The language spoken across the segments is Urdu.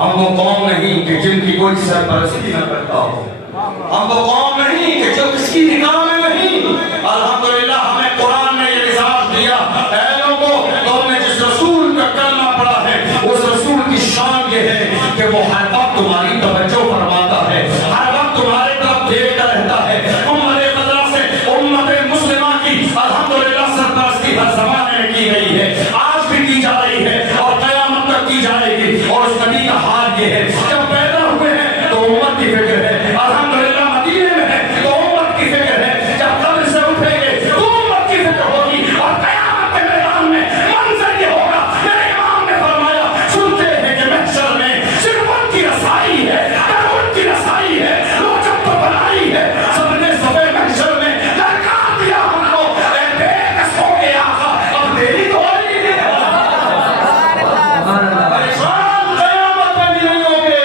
ہم وہ قوم نہیں کہ جن کی کوئی سرپرستی نہ کرتا ہو، ہم وہ قوم نہیں کہ جو کس کی نگاہ میں نہیں۔ الحمدللہ ہمیں قرآن نے یہ مزاج دیا، اے لوگوں تم نے جس رسول کا کلمہ پڑھا ہے اس رسول کی شان یہ ہے کہ وہ ہر وقت تمہاری توجہ فرماتا ہے، ہر وقت تمہارے طرف دیکھتا رہتا ہے۔ امت بدرہ سے امت مسلمہ کی الحمدللہ سرپرستی ہر زمانے میں کی گئی ہے، آج بھی کی جا رہی ہے اور قیامت تک کی جائے گی۔ اور اس نبی کا حال یہ ہے جب پیدا ہوئے ہیں تو امت کی فکر ہے، الحمدللہ مدینے میں ہے تو امت کی فکر ہے، جب قبر سے اٹھیں گے تو امت کی فکر ہوگی، اور قیامت کے میدان میں منظر یہ ہوگا۔ میرے امام نے فرمایا سنتے ہیں کہ محشر میں صرف ان کی رسائی ہے، ان کی رسائی ہے، وہ جب تو بنائی ہے، سب نے صبح محشر میں للکار دیا ہم کو، اے بے قصوں کے آقا اب تیری تو آئی ہے۔ پریشان قیامت میں بھی نہیں ہوگے،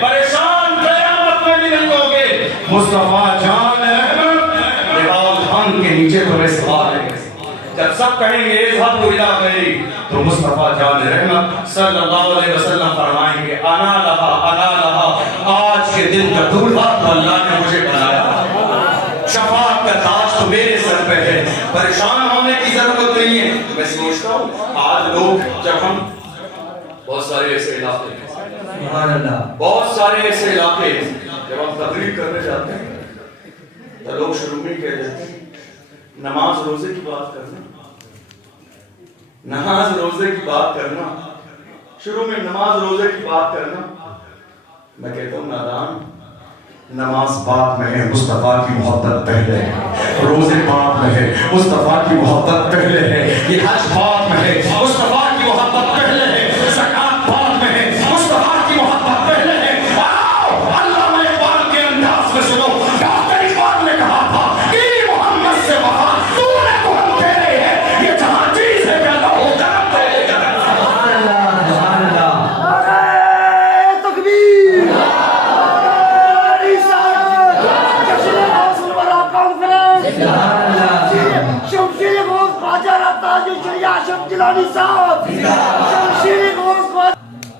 پریشان قیامت میں بھی نہیں ہوگے۔ مصطفیٰ جان احمد بلال خان کے نیچے تو سوال ہے، جب سب کہیں گے اذهب الى غیری تو مصطفیٰ جان رحمت صلی اللہ علیہ وسلم فرمائیں گے انا لہا، آج کے دن کا دولہا تو اللہ نے مجھے بنایا، شفاعت کا تاج تو میرے سر پہ ہے، پریشان ہونے کی ضرورت نہیں ہے۔ میں سوچتا ہوں آج لوگ جب ہم بہت سارے ایسے علاقے ہیں، بہت سارے ایسے علاقے ہیں جب ہم تقریر کرنے جاتے ہیں تو لوگ شروع میں کہہ دیتے ہیں نماز روزے کی بات کرنا، نماز روزے کی بات کرنا، شروع میں نماز روزے کی بات کرنا۔ میں کہتا ہوں نادان، نماز بعد میں ہے، مصطفیٰ کی محبت پہلے ہے، روزے بعد میں ہے، مصطفیٰ کی محبت پہلے ہے، یہ حج بعد میں ہے، مصطفیٰ کی محبت پہلے ہے، زکات بعد میں ہے، مصطفیٰ کی محبت پہلے ہے۔ آؤ علامہ اقبال کے انداز میں سنو، ڈاکٹر اقبال نے کہا تھا کہ محمد سے وفا تو نے تو ہم کہہ رہے ہیں، یہ جہاں چیز ہے کہ اللہ ہو کرم دے گا۔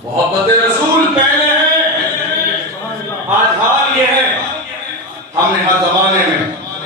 محبت رسول پہلے ہے۔ آج حال یہ ہے ہم نے ہر زمانے میں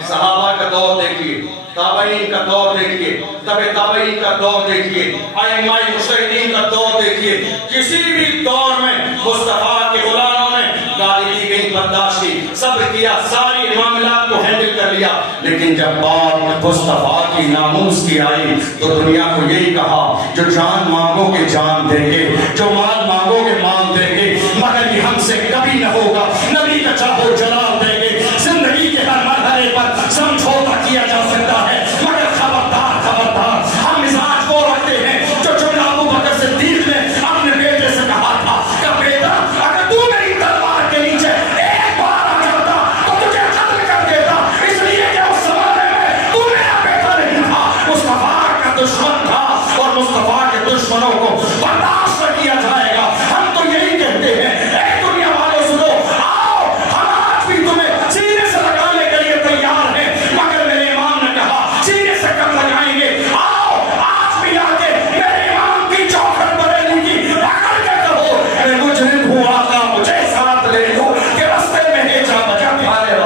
صحابہ کا دور دیکھیے، تابعین کا دور دیکھیے، تابعین کا دور دیکھیے، ائمہ مجتہدین کا دور دیکھیے، کسی بھی دور میں مصطفیٰ کے غلاموں نے گالی دی گئی برداشت کی، صبر کیا، ساری معاملات کو ہینڈل کر لیا، لیکن جب بات مصطفیٰ کی ناموس کی آئی تو دنیا کو یہی کہا جو جان مانگو گے جان دیں گے، جو مال مانگو گے مال دیں گے، مگر یہ ہم سے کبھی نہ ہوگا، نبی کا چاہو جلال دیں گے۔ زندگی کے ہر مرحلے پر سمجھوتا کیا جا سکتا ہے، مگر خبردار خبردار ہم مزاج کو رکھتے ہیں جو جملہ ابو بکر صدیق نے اپنے بیٹے سے کہا تھا کہ بیٹا اگر تو میری تلوار کے نیچے ایک بار آ جاتا تو تجھے قتل کر دیتا، اس لیے کہ اس زمانے میں تو میرا بیٹا نہیں تھا، مصطفیٰ کا دشمن تھا، اور مصطفیٰ کے دشمنوں کو برداشت نہ کیا جائے گا۔ ہم تو یہی کہتے ہیں اے دنیا والوں سنو، آؤ ہم آج بھی تمہیں سینے سے لگانے کے لیے تیار ہیں، مگر میرے امام نے کہا سینے سے کب لگائیں گے؟ آؤ آج بھی آ کے میرے امام کی چوکھٹ پر کی پکڑ کے کہو میں مجرم ہوں آقا مجھے ساتھ لے لو کہ رستے میں ہے جا بجا پیارے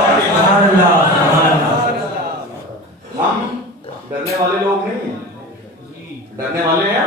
ہم ڈرنے والے لوگ نہیں ہیں، ڈرنے والے ہیں۔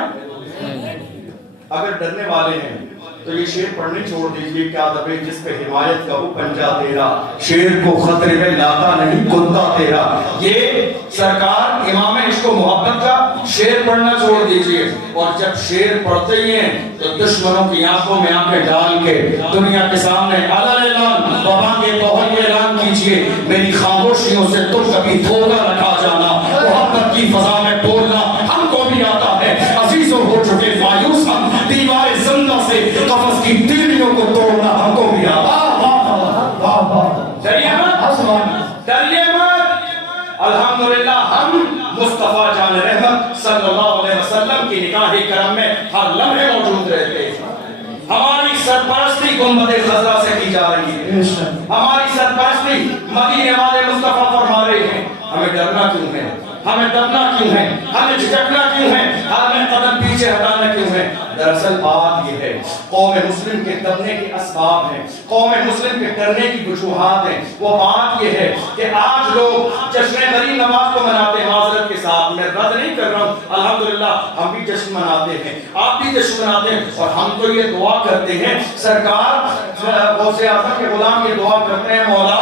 اگر ڈرنے والے ہیں تو یہ شعر پڑھنے چھوڑ دیجئے، کیا دبے جس پہ حمایت کا وہ پنجہ تیرا، شعر کو خطرے میں لاتا نہیں کنتا تیرا۔ یہ سرکار امام عشق و محبت کا شعر پڑھنا چھوڑ دیجئے، اور جب شعر پڑھتے ہی ہیں تو دشمنوں کی آنکھوں میں آنکھیں ڈال کے دنیا کے سامنے علل اعلان وبا کے توہل یہ اعلان کیجئے میری خاموشیوں سے تم کبھی دھوکہ رکھا جانا، محبت کی فضا میں بولنا ہم کو بھی آتا ہے، عزیزوں ہو چکے مایوس ہم دیوار زندہ سے قفس کی تیریوں کو توڑنا ہم کو بھی آتا۔ ڈریے مت، ڈریے مت، الحمدللہ ہم مصطفیٰ جان رحمت صلی اللہ علیہ وسلم کی نکاح کرم میں ہر لمحے موجود رہتے ہیں۔ ہماری سرپرستی گنبد خضرا سے کی جا رہی ہے، ہماری سرپرستی مدینے والے مصطفیٰ فرما رہے ہیں، ہمیں ڈرنا کیوں ہے؟ ہمیں دبنا کیوں ہے؟ ہمیں جھٹکنا کیوں ہے؟ ہمیں قدم پیچھے ہٹانا کیوں ہے؟ دراصل بات یہ ہے قوم مسلم کے دبنے کے اسباب ہیں، قوم مسلم کے ڈرنے کی وجوہات ہیں۔ وہ بات یہ ہے کہ آج لوگ جشن غریب نواز کو مناتے ہیں، معذرت کے ساتھ میں رد نہیں کر رہا ہوں، الحمدللہ ہم بھی جشن مناتے ہیں، آپ بھی جشن مناتے ہیں، اور ہم تو یہ دعا کرتے ہیں، سرکار غوث اعظم کے غلام یہ دعا کرتے ہیں، مولا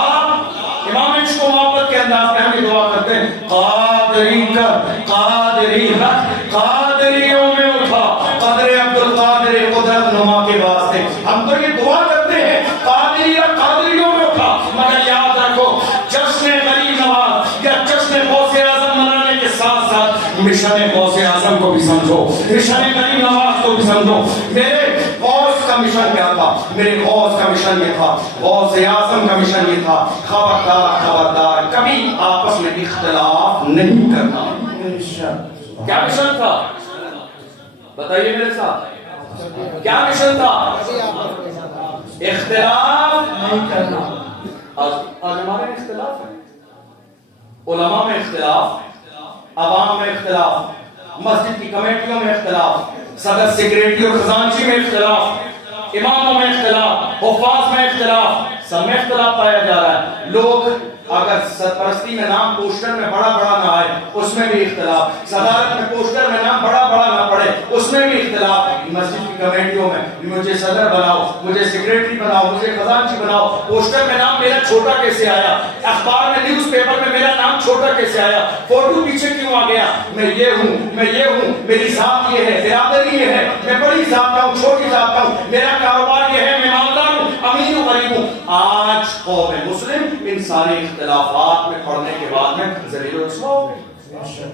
امام عشق و محبت کے انداز میں ہم یہ دعا کرتے ہیں، قادری کر قادری رکھ قادریوں میں اٹھا قدر عبدالقادر قدرت نما کے واسطے۔ ہم تو یہ دعا کرتے ہیں قادری رکھ قادریوں میں اٹھا، مگر یاد رکھو جشن غریب نواز یا جشن غوث اعظم منانے کے ساتھ ساتھ مشن غوث اعظم کو بھی سمجھو، مشن غریب نواز کو بھی سمجھو۔ میرے غوث کا مشن کیا تھا؟ میرے غوث کا مشن یہ تھا، غوث اعظم کا مشن یہ تھا، خبردار خبردار کبھی آپس میں اختلاف نہیں کرنا۔ کیا مشن تھا؟ بتائیے میرے ساتھ، کیا مشن تھا؟ اختلاف نہیں کرنا۔ آج ہمارے اختلاف ہے، علماء میں اختلاف، عوام میں اختلاف، مسجد کی کمیٹیوں میں اختلاف، صدر سیکریٹری اور خزانچی میں اختلاف، اماموں میں اختلاف، حفاظ میں اختلاف، سب میں اختلاف پایا جا رہا ہے۔ لوگ اگر سرپرستی میں نام پوسٹر میں بڑا بڑا نہ آئے اس میں بھی اختلاف، صدارت میں پوسٹر میں نام بڑا بڑا نہ پڑے اس میں بھی اختلاف، مسجد کی کمیٹیوں میں مجھے صدر بناؤ، مجھے سیکریٹری بناؤ، مجھے خزانچی بناؤ، پوسٹر میں نام میرا چھوٹا کیسے آیا، اخبار میں نیوز پیپر میں میرا نام چھوٹا کیسے آیا، فوٹو پیچھے کیوں آ گیا، میں یہ ہوں میں یہ ہوں، میری ذات یہ ہے، برادری یہ ہے، میں بڑی ذات کا ہوں چھوٹی ذات کا ہوں، میرا کاروبار یہ ہے، میں مالدار ہوں امیر ہوں غریب ہوں۔ آج قوم مسلم ان سارے اختلافات میں پڑھنے کے بعد میں ذلیل و رسوا ہو گئے۔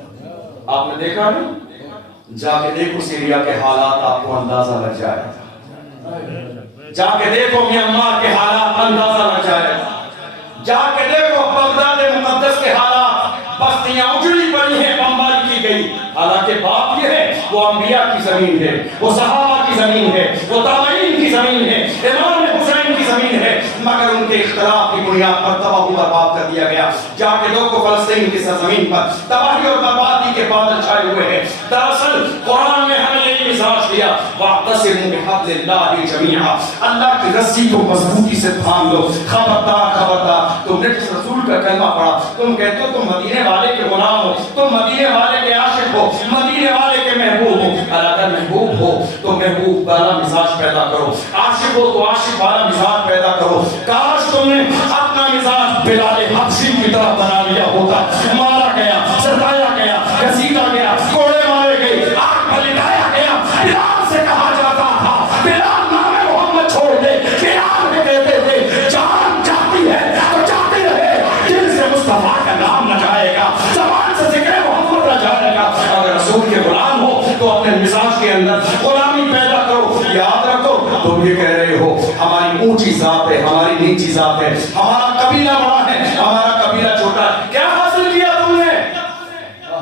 آپ نے دیکھا نہیں؟ جا کے دیکھو سیریا کے حالات، آپ کو اندازہ لگ جائے گا، جا کے دیکھو میانمار کے حالات، اندازہ لگ جائے گا، جا کے دیکھو بغداد مقدس کے حالات، بستیاں اجڑی پڑی ہیں، بمباری کی گئی، حالانکہ بات یہ ہے وہ انبیاء کی زمین ہے، وہ صحابہ کی زمین ہے، وہ تابعین کی زمین ہے، امام حسین کی زمین ہے، مگر ان کے اختلاف کی بنیاد پر تباہ و برباد کر دیا گیا۔ جا کے لوگوں فلسطین کی سرزمین پر تباہی اور بربادی کے بادل چھائے ہوئے ہیں۔ دراصل قرآن نے ہمیں یہی مزاج دیا، وَاعْتَصِمُوا بِحَبْلِ اللَّهِ جَمِيعًا، اللہ کی رسی کو مضبوطی سے تھام لو۔ خبردار خبردار، تم نے جس رسول کا کلمہ پڑھا، تم کہتے ہو تم مدینے والے کے غلام ہو، تم مدینے والے کے عاشق ہو، مدینے والے کے محبوب ہو، اگر محبوب ہو تو محبوب والا مزاج پیدا کرو، عاشق ہو تو عاشق والا مزاج پیدا کرو۔ کاش تم نے اپنا مزاج بلال حبشی کی طرح بنا لیا ہوتا، مارا گیا، ستایا گیا، گھسیٹا گیا، کوڑے مارے گئے، آگ پر لٹایا گیا، بلال سے کہا جاتا تھا بلال نام محمد چھوڑ دے، بلال میں کہتے تھے جان جاتی ہے تو جاتی رہے، دل سے مصطفیٰ کا نام نہ جائے گا، زبان سے ذکر محمد نہ جائے گا۔ اگر رسول کے غلام ہو تو اپنے مزاج کے اندر غلامی پیدا کرو۔ یاد رکھو تم یہ کہہ رہے ہو ہماری اونچی ذات ہے، ہماری نیچی ذات ہے، ہمارا قبیلہ بڑا ہے، ہمارا قبیلہ چھوٹا ہے، کیا حاصل کیا تم نے؟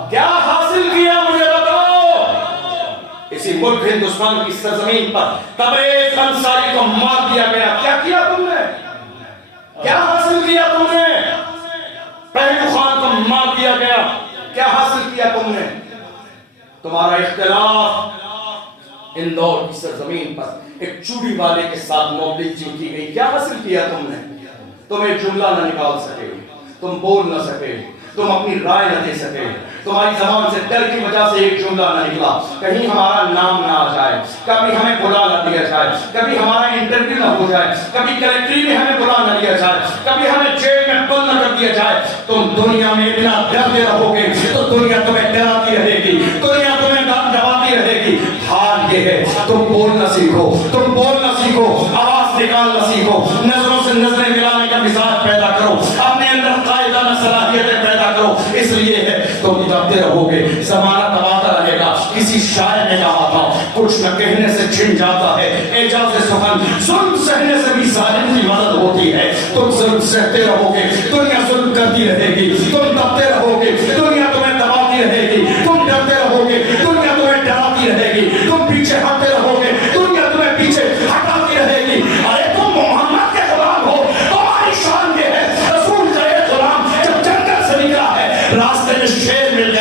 کیا حاصل کیا مجھے بتاؤ؟ اسی ملک ہندوستان کی سرزمین پر تبریز انصاری کو مار دیا گیا، کیا کیا تم نے؟ کیا حاصل کیا تم نے؟ پہلو خان کو مار دیا گیا، کیا حاصل کیا تم نے؟ تمہارا اختلاف اندور کی سرزمین پر ایک چوڑی والے کے ساتھ موبلک کی گئی، کیا حاصل کیا تم نے؟ تم ایک جملہ نہ نکال سکے، تم بول نہ سکے، تم اپنی رائے نہ دے سکے، تمہاری زبان سے ڈر کی وجہ سے ایک جملہ نہ نکلا، کہیں ہمارا نام نہ آ جائے، کبھی ہمیں بلا نہ دیا جائے، کبھی ہمارا انٹرویو نہ ہو جائے، کبھی کلیکٹری میں ہمیں بلا نہ دیا جائے، کبھی ہمیں جیل میں بند نہ کر دیا جائے۔ تم دنیا میں اتنا ڈرتے رہو گے تو دنیا تمہیں ڈراتی رہے گی، دنیا تمہیں دباتی رہے گی۔ حال یہ ہے تم بولنا سیکھو، تم بولنا سیکھو، آواز نکالنا سیکھو، نظروں سے نظریں ملانے کا مزاج پیدا کرو، اپنے اندر قائدانہ صلاحیتیں پیدا کرو۔ اس لیے ہے تم ڈرتے رہو گے، زمانہ تباتا رہے گا۔ کسی شاعر نے کہا تھا کچھ نہ کہنے سے چھن جاتا ہے اعجاز سخن، ظلم سہنے سے بھی ظالم کی مدد ہوتی ہے۔ تم ظلم سہتے رہو گے، دنیا ظلم کرتی رہے گی، تم ڈرتے رہو گے، دنیا تمہیں دباتی رہے گی، تم ڈرتے رہو گے، دنیا تمہیں ڈراتی رہے گی، تم پیچھے ہٹتے رہو گے، دنیا تمہیں پیچھے ہٹاتی رہے گی۔ ارے تم محمد کے غلام ہو، تمہاری شان یہ ہے، رسول کا ایک غلام جب جنگل سے نکلا ہے، راستے میں شیر مل گیا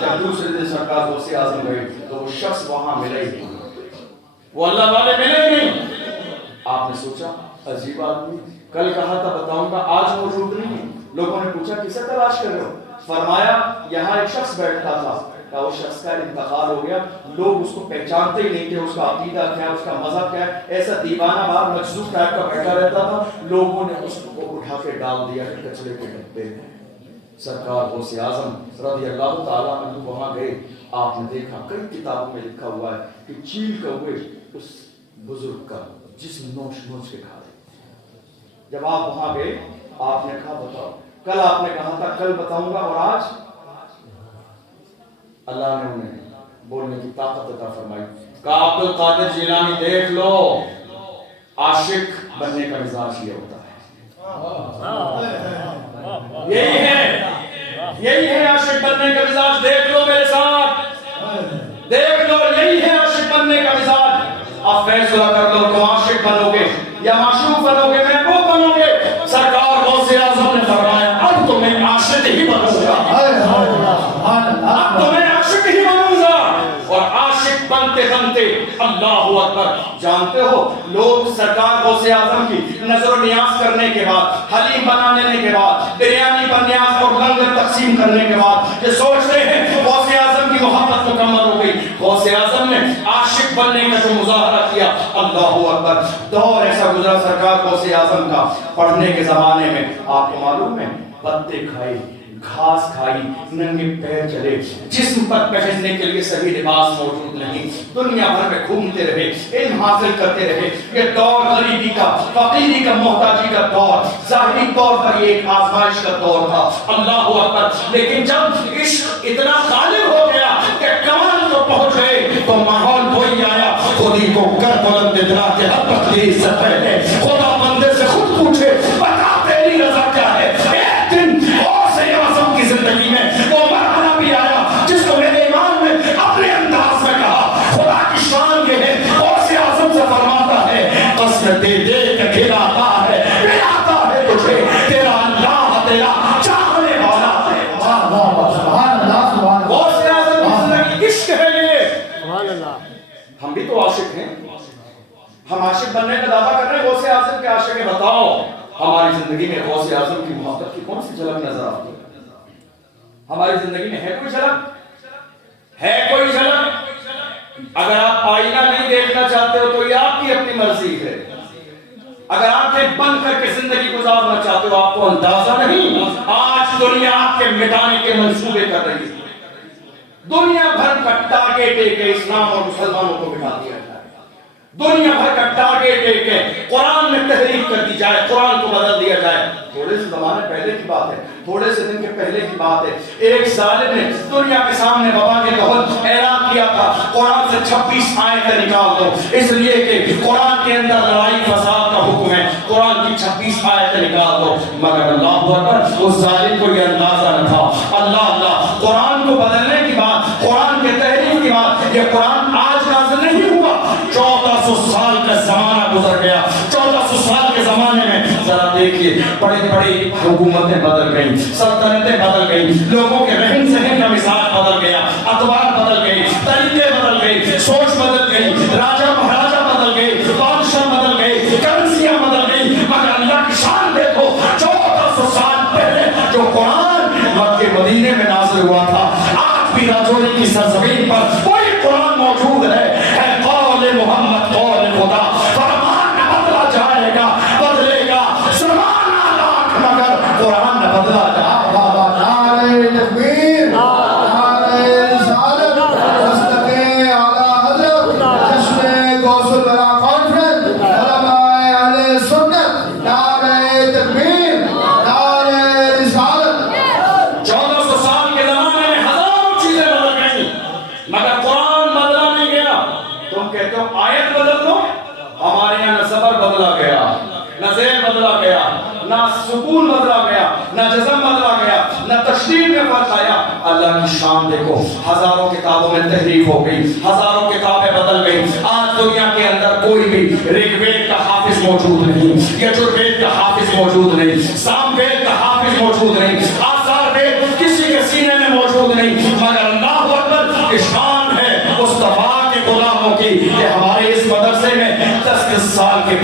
جب دوسرے دن سرکار غوث اعظم گئے تو وہ شخص وہاں ملے ہی نہیں, وہ اللہ والے ملے ہی نہیں. آپ نے سوچا عجیب آدمی, کل کہا تھا بتاؤں گا, آج موجود نہیں. لوگوں نے پوچھا کسے تلاش کر رہے ہو؟ فرمایا یہاں ایک شخص بیٹھتا تھا, اس شخص کا انتقال ہو گیا, لوگ اس کو پہچانتے ہی نہیں تھے, اس کا عقیدہ کیا, اس کا مذہب کیا, ایسا دیوانہ بار مجذوب ٹائپ کا بیٹھا رہتا تھا. لوگوں نے اس کو اٹھا کے ڈال دیا کچرے کے ڈبے میں. سرکار غوث اعظم رضی اللہ تعالیٰ عنہ وہاں گئے. آپ نے دیکھا کئی کتابوں میں لکھا ہوا ہے کہ چیل کوے اس بزرگ کا جسم نوچ نوچ کے کھا رہے. جب آپ وہاں گئے آپ نے کہا بتاؤ, کل آپ نے کہا تھا کل بتاؤں گا, اور آج اللہ نے انہیں بولنے کی طاقت عطا فرمائی. کہا عبد القادر جیلانی دیکھ لو, عاشق بننے کا مزاج یہ ہوتا ہے, یہی ہے عاشق بننے کا مزاج. دیکھ لو میرے ساتھ, دیکھ لو, یہی ہے عاشق بننے کا مزاج. آپ فیصلہ کر لو تم عاشق بنو گے یا معشوق بنو گے, محبوب بنو گے. سرکار غوث اعظم نے فرمایا اب تو میں عاشق ہی بنوں گا, اب تو میں عاشق ہی بنوں گا. اور عاشق بنتے بنتے اللہ اکبر, جانتے ہو لوگ سرکار غوث اعظم کی نظر و نیاز کرنے کے بعد, حلیم بنانے کے بعد, بریانی پر نیاز اور لنگر تقسیم کرنے کے بعد یہ سوچتے ہیں غوث اعظم کی محبت مکمل ہو گئی. غوث اعظم نے عاشق بننے کا جو مظاہرہ کیا, اللہ اکبر, دور ایسا گزرا سرکار غوث اعظم کا. پڑھنے کے زمانے میں آپ کو معلوم ہے پتے کھائے, گھاس کھائی, ننگے پیر چلے, جسم پر پہننے کے لیے صحیح لباس موجود نہیں, دنیا بھر میں گھومتے رہے, علم حاصل کرتے رہے. یہ دور غریبی کا, فقیری کا, محتاجی کا دور, ظاہری طور پر یہ ایک آزمائش کا دور تھا. اللہ اکبر. لیکن جب عشق اتنا غالب ہو گیا کہ کمال کو پہنچ گئے تو ماحول کوئی آیا, خودی کو کر بلند اتنا کہ ہر تقدیر سے پہلے خدا بندے سے خود پوچھے بتا تیری رضا کیا ہے. ایک دن زندگی میں وہ مرحلہ بھی آیا جس کو میرے امام نے اپنے انداز میں کہا, خدا کی شان یہ ہے غوث اعظم سے فرماتا ہے قسم دے دے کے کھلاتا ہے, پلاتا ہے تجھے تیرا اللہ, تیرا چاہنے والا ہے. سبحان اللہ, سبحان اللہ. غوث اعظم کی زندگی عشق ہے یہ. سبحان اللہ. ہم بھی تو عاشق ہیں, ہم عاشق بننے کا دعویٰ کر رہے ہیں, غوث اعظم کے عاشق ہیں. بتاؤ ہماری زندگی میں غوث اعظم کی محبت کی کون سی جھلک نظر آتی ہے؟ ہماری زندگی میں ہے کوئی جھلک؟ ہے کوئی جھلک؟ اگر آپ آئینہ نہیں دیکھنا چاہتے ہو تو یہ آپ کی اپنی مرضی ہے. اگر آنکھیں بند کر کے زندگی گزارنا چاہتے ہو, آپ کو اندازہ نہیں, آج دنیا آپ کے مٹانے کے منصوبے کر رہی ہے. دنیا بھر کا ٹارگیٹ ایک ہے, اسلام اور مسلمانوں کو مٹا دیا جائے. دنیا بھر کا ٹارگیٹ ایک ہے, قرآن میں تحریف کر دی جائے, قرآن کو بدل دیا جائے. تھوڑے سے زمانے پہلے کی بات ہے, تھوڑے سے دن کے پہلے کی بات ہے, ایک ظالم نے دنیا کے سامنے وبا کے دور اعلان کیا تھا قرآن سے 26 آیتیں نکال دو, اس لیے کہ قرآن کے اندر لڑائی فساد کا حکم ہے, قرآن کی 26 آیتیں نکال دو. مگر اللہ اکبر, اس ظالم کو یہ اندازہ نہ تھا. اللہ, قرآن کو بدلنے کی بات, قرآن کے تحریف کی بات, یہ قرآن آج نازل نہیں ہوا, 1400 سال کا زمانہ گزر گیا. 1400 سال کے زمانے میں ذرا دیکھیے بڑی بڑی حکومتیں بدل گئیں, سلطنتیں بدل گئیں, لوگوں کے رہن سہن کا مزاج بدل گیا, اطوار بدل گئی, طریقے بدل گئی, سوچ بدل گئی, راجا مہاراجا بدل گئے, بادشاہ بدل گئے, کرنسیاں بدل گئی. مگر اللہ کی شان دیکھو, 1400 سال پہلے جو قرآن مکے مدینے میں نازل ہوا تھا, آج بھی راجوری کی سرزمین پر وہی قرآن موجود ہے. قول محمد قول خدا, فرمان نہ بدلا جائے گا, بدلے گا زمانہ لاکھ مگر قرآن نہ بدلا جائے گا. نعرہ تکبیر, نعرہ رسالت, دستک اعلیٰ حضرت, جشن غوث الورا کانفرنس, علماء اہل سنت, نعرہ تکبیر, نعرہ رسالت. 1400 سال کے زمانے میں ہزاروں چیزیں بدل گئیں مگر قرآن بدلا نہیں گیا. تم کہتے ہو آیت بدل دو, ہمارے یہاں نہ صبر بدلا گیا, نہ زیر بدلا گیا, نہ سکون بدلا گیا, نہ جزم بدلا گیا, نہ تشریح میں فرق آیا. اللہ کی شان دیکھو, ہزاروں کتابوں میں تحریف ہو گئی, ہزاروں کتابیں بدل گئی. آج دنیا کے اندر کوئی بھی رگ وید کا حافظ موجود نہیں, یجروید کا حافظ موجود نہیں, سام وید کا حافظ موجود نہیں, آثار وید کسی کے سینے میں موجود نہیں.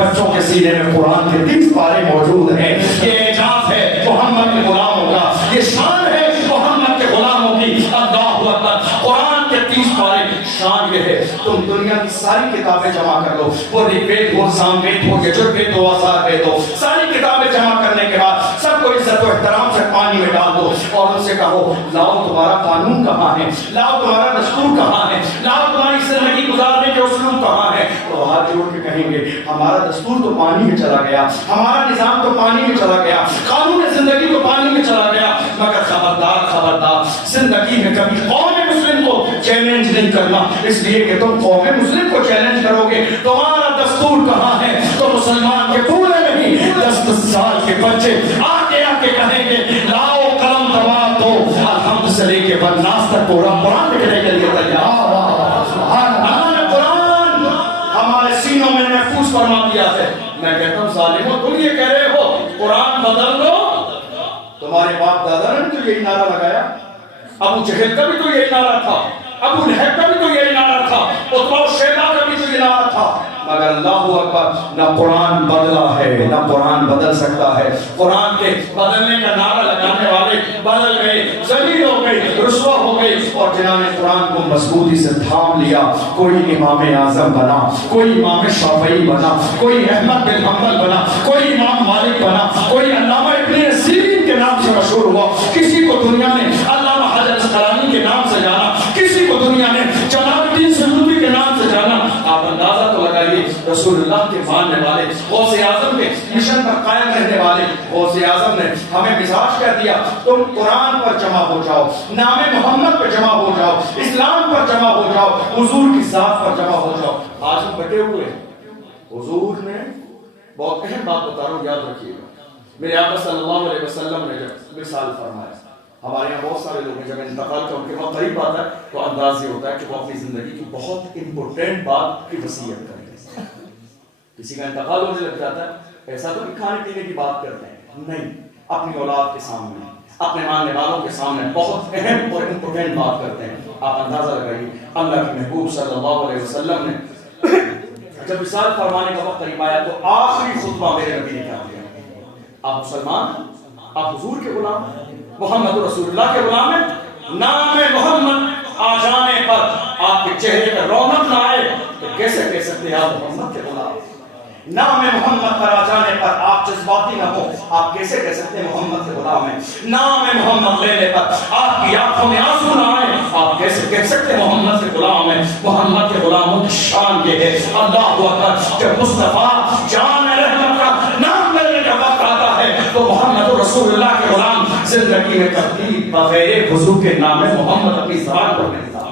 بچوں کے سینے میں قرآن کے 30 پارے موجود ہیں. یہ اعجاز ہے محمد کے غلاموں کا, یہ شان ہے محمد کے غلاموں کی. اللہ اکبر. قرآن کے 30 پارے. شان یہ ہے تم دنیا کی ساری کتابیں جمع کر لو, وہ رگ وید ہو, سام وید ہو, یجر وید ہو, اثار وید ہو, ساری کتابیں جمع کرنے کے بعد سب کو عزت و احترام سے پانی میں ڈال دو اور ان سے کہو لاؤ تمہارا قانون کہاں ہے, لاؤ تمہارا دستور کہاں ہے, لاؤ تمہاری زندگی گزارنے کے اسلوب کہاں ہے. تو ہاتھ جوڑ کے کہیں گے ہمارا دستور تو پانی میں چلا گیا, ہمارا نظام تو پانی میں چلا گیا, قانون زندگی تو پانی میں چلا گیا. مگر خبردار خبردار, زندگی میں کبھی قوم مسلم کو چیلنج نہیں کرنا, اس لیے کہ تم قوم مسلم کو چیلنج کرو گے. تمہارا دستور کہاں ہے؟ تو مسلمان کے پورے نہیں 10 سال کے بچے آگے آ کے کہیں گے لاؤ قلم دوا دو, الحمد سے لے کے بدناس تک پورا قرآن لکھنے کے لیے تیار. قرآن ہمارے سینوں میں محفوظ فرما دیا ہے. میں کہتا ہوں ظالموں, تم یہ کہہ رہے ہو قرآن بدل دو, تمہارے باپ دادا نے تو یہی نعرہ لگایا, ابو جہل کا بھی تو یہی نعرہ تھا, ابو لہب کا بھی تو یہی نعرہ تھا, عتبہ و شیبہ کا بھی تو یہ نعرہ تھا. مگر اللہ اکبر, نہ قرآن بدلا ہے نہ قرآن بدل سکتا ہے. قرآن کے بدلنے کا نعرہ لگانے والے بدل گئے, ذلیل ہو گئے, رسوا ہو گئے, اور جنہوں نے قرآن کو مضبوطی سے تھام لیا. کوئی امام اعظم بنا, کوئی امام شافعی بنا, کوئی احمد بن حنبل بنا, کوئی امام مالک بنا, کوئی علامہ ابن سیرین کے نام سے مشہور ہوا. کسی کو دنیا نے علامہ حجر اسقلانی کے نام سے جانا, کسی کو دنیا نے جلال الدین سیوطی کے نام سے جانا. آپ اندازہ تو لگائیے, رسول اللہ کے ماننے والے, غوث اعظم کے مشن پر قائم رہنے والے غوث اعظم نے ہمیں مزاج کہہ دیا تم قرآن پر جمع ہو جاؤ, نام محمد پر جمع ہو جاؤ, اسلام پر جمع ہو جاؤ, حضور کی ذات پر جمع ہو جاؤ. آج ہم بٹے ہوئے. حضور نے بہت اہم بات بتا رہا ہوں, یاد رکھیے گا. میرے آقا صلی اللہ علیہ وسلم نے جب مثال فرمایا, ہمارے یہاں بہت سارے لوگ ہیں جب انتقال کا ان کے وقت قریب آتا ہے تو انداز یہ ہوتا ہے کہ وہ اپنی زندگی کی بہت امپورٹنٹ بات کی وصیت کرتے ہیں. کسی کا انتقال ہونے لگ جاتا ہے, ایسا تو نہیں کھانے پینے کی بات کرتے ہیں, نہیں, اپنی اولاد کے سامنے, اپنے ماننے والوں کے سامنے بہت اہم اور امپورٹنٹ بات کرتے ہیں. آپ اندازہ لگائیے, اللہ کے محبوب صلی اللہ علیہ وسلم نے جب وصال فرمانے کا وقت قریب آیا تو آخری خطبہ میرے نبی نے کہا, آپ مسلمان, آپ حضور کے غلام, محمد رسول اللہ کے غلام ہیں. نام محمد آ جانے پر آپ کے چہرے پر رونق نہ آئے تو کیسے کہہ سکتے ہیں آپ محمد کے غلام؟ نام محمد پر آ جانے پر آپ جذباتی نہ ہو, آپ کیسے کہہ سکتے ہیں محمد کے غلام ہیں؟ نام محمد لینے پر آپ کی آنکھوں میں آنسو نہ آئے, آپ کیسے کہہ سکتے ہیں محمد کے غلام ہیں؟ محمد کے غلاموں کی شان یہ ہے. اللہ اکبر, جب مصطفیٰ جان رحمت کا نام لینے کا وقت آتا ہے تو محمد رسول اللہ کے غلام زندگی میں تبدیل بغیر وضو کے نام محمد اپنی زبان پر نہیں تھا.